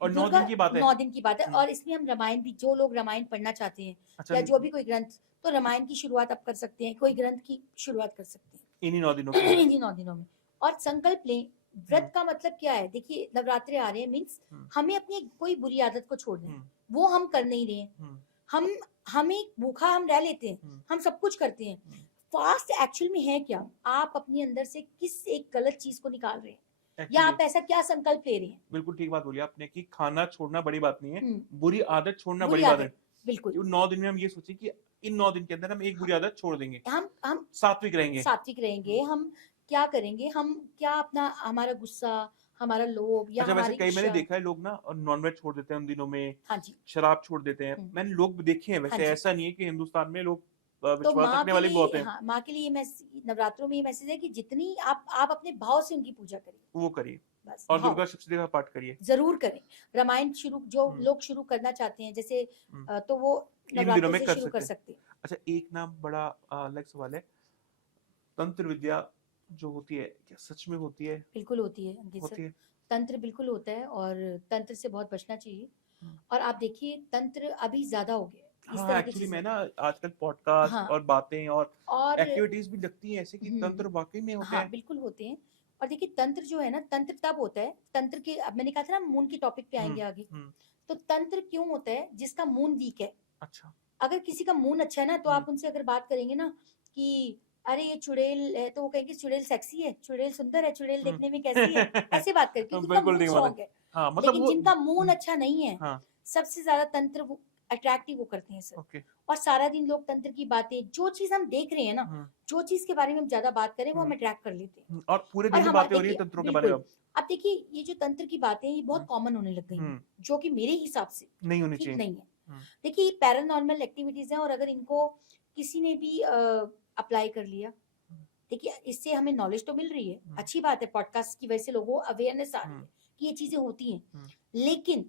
और 9 दुर्गा दिन की बात है। 9 दिन की बात है और इसमें हम रामायण भी जो लोग रामायण पढ़ना चाहते हैं अच्छा, या जो भी कोई ग्रंथ तो रामायण की शुरुआत आप कर सकते हैं कोई ग्रंथ की शुरुआत कर सकते हैं इन्हीं 9 दिनों के अंदर। इन्हीं 9 दिनों में और संकल्प लें व्रत का मतलब क्या है देखिए नवरात्रे आ रहे हैं मीन्स हमें अपनी कोई बुरी आदत को छोड़ना है वो हम कर नहीं रहे हैं हम हमें भूखा हम रह लेते हैं हम सब कुछ करते हैं फास्ट एक्चुअल में है क्या आप अपने अंदर से किस एक गलत चीज को निकाल रहे हैं या आप ऐसा क्या संकल्प ले रहे हैं। बिल्कुल ठीक बात बोली आपने कि खाना छोड़ना बड़ी बात नहीं है, हम्म बुरी आदत छोड़ना बुरी बड़ी बात है। आदत बिल्कुल 9 दिन में हम ये सोचे कि इन 9 दिन के अंदर हम एक बुरी आदत छोड़ देंगे, हम सात्विक रहेंगे। सात्विक रहेंगे हम क्या करेंगे हम क्या अपना हमारा गुस्सा हमारा लोभ या अच्छा, वैसे हमारी कई मैंने ईर्ष्या देखा है लोग ना नॉनवेज छोड़ देते हैं उन दिनों में, हाँ जी शराब छोड़ देते हैं, मैंने लोग देखे हैं। हाँ वैसे जी ऐसा नहीं है कि हिंदुस्तान में लोग तो विश्वास माँ रखने के वाले भी बहुत लिए हैं। हाँ माँ के लिए नवरात्रों में ये मैसेज है कि जितनी आप अपने भाव से उनकी पूजा करिए वो करिए बस और भाव दुर्गा सप्तशती का पाठ करिए। जरूर करें रामायण शुरू जो हम्म, लोग शुरू करना चाहते हैं जैसे हम्म, तो वो इन दिनों नवरात्रों में से कर शुरू कर सकते हैं। सकते हैं। अच्छा, एक ना बड़ा अलग सवाल है, तंत्र विद्या जो होती है क्या सच में होती है? बिल्कुल होती है अंकित सर होती है। तंत्र बिल्कुल होता है और तंत्र से बहुत बचना चाहिए हम्म। और आप देखिए तंत्र अभी ज्यादा हो गया है इस हाँ, तरह की एक्चुअली चीजें मैं ना आजकल पॉडकास्ट हाँ और बातें और और एक्टिविटीज भी लगती हैं ऐसे कि तंत्र वाकई में होते हाँ हैं। बिल्कुल होते हैं और देखिए तंत्र जो है ना तंत्र तब होता है तंत्र के अब मैंने कहा था ना मून की टॉपिक पे आएंगे आगे हम्म, तो तंत्र क्यों होता है जिसका मून वीक है अच्छा। अगर किसी का मून अच्छा है ना तो आप उनसे अगर बात करेंगे ना कि अरे ये चुड़ैल है तो वो कहेंगे चुड़ैल सेक्सी है चुड़ैल सुंदर है चुड़ैल देखने में कैसी है ऐसे बात करें क्योंकि उनका बिल्कुल मून ठीक बात स्ट्रॉन्ग है। है हाँ, मतलब लेकिन वो जिनका मून अच्छा नहीं है हाँ, सबसे ज्यादा तंत्र वो अट्रैक्टिव वो करते हैं सर ओके। और सारा दिन लोग तंत्र की बातें जो चीज हम देख रहे हैं ना जो चीज के बारे में हम ज्यादा बात करें वो हम अट्रैक्ट कर लेते हैं और पूरे और दिन से हमारे बातें हो रही है देखिए तंत्रों के बारे में बिल्कुल अब देखिए ये जो तंत्र की बातें ये बहुत कॉमन होने लग गई हैं जो कि मेरे हिसाब से नहीं होनी ठीक चाहिए। नहीं है देखिए ये पैरानॉर्मल एक्टिविटीज हैं और अगर इनको किसी ने भी अप्लाई कर लिया देखिए इससे हमें नॉलेज तो मिल रही है अच्छी बात है पॉडकास्ट की वजह से लोगों को अवेयरनेस आ रही है कि ये चीजें होती हैं लेकिन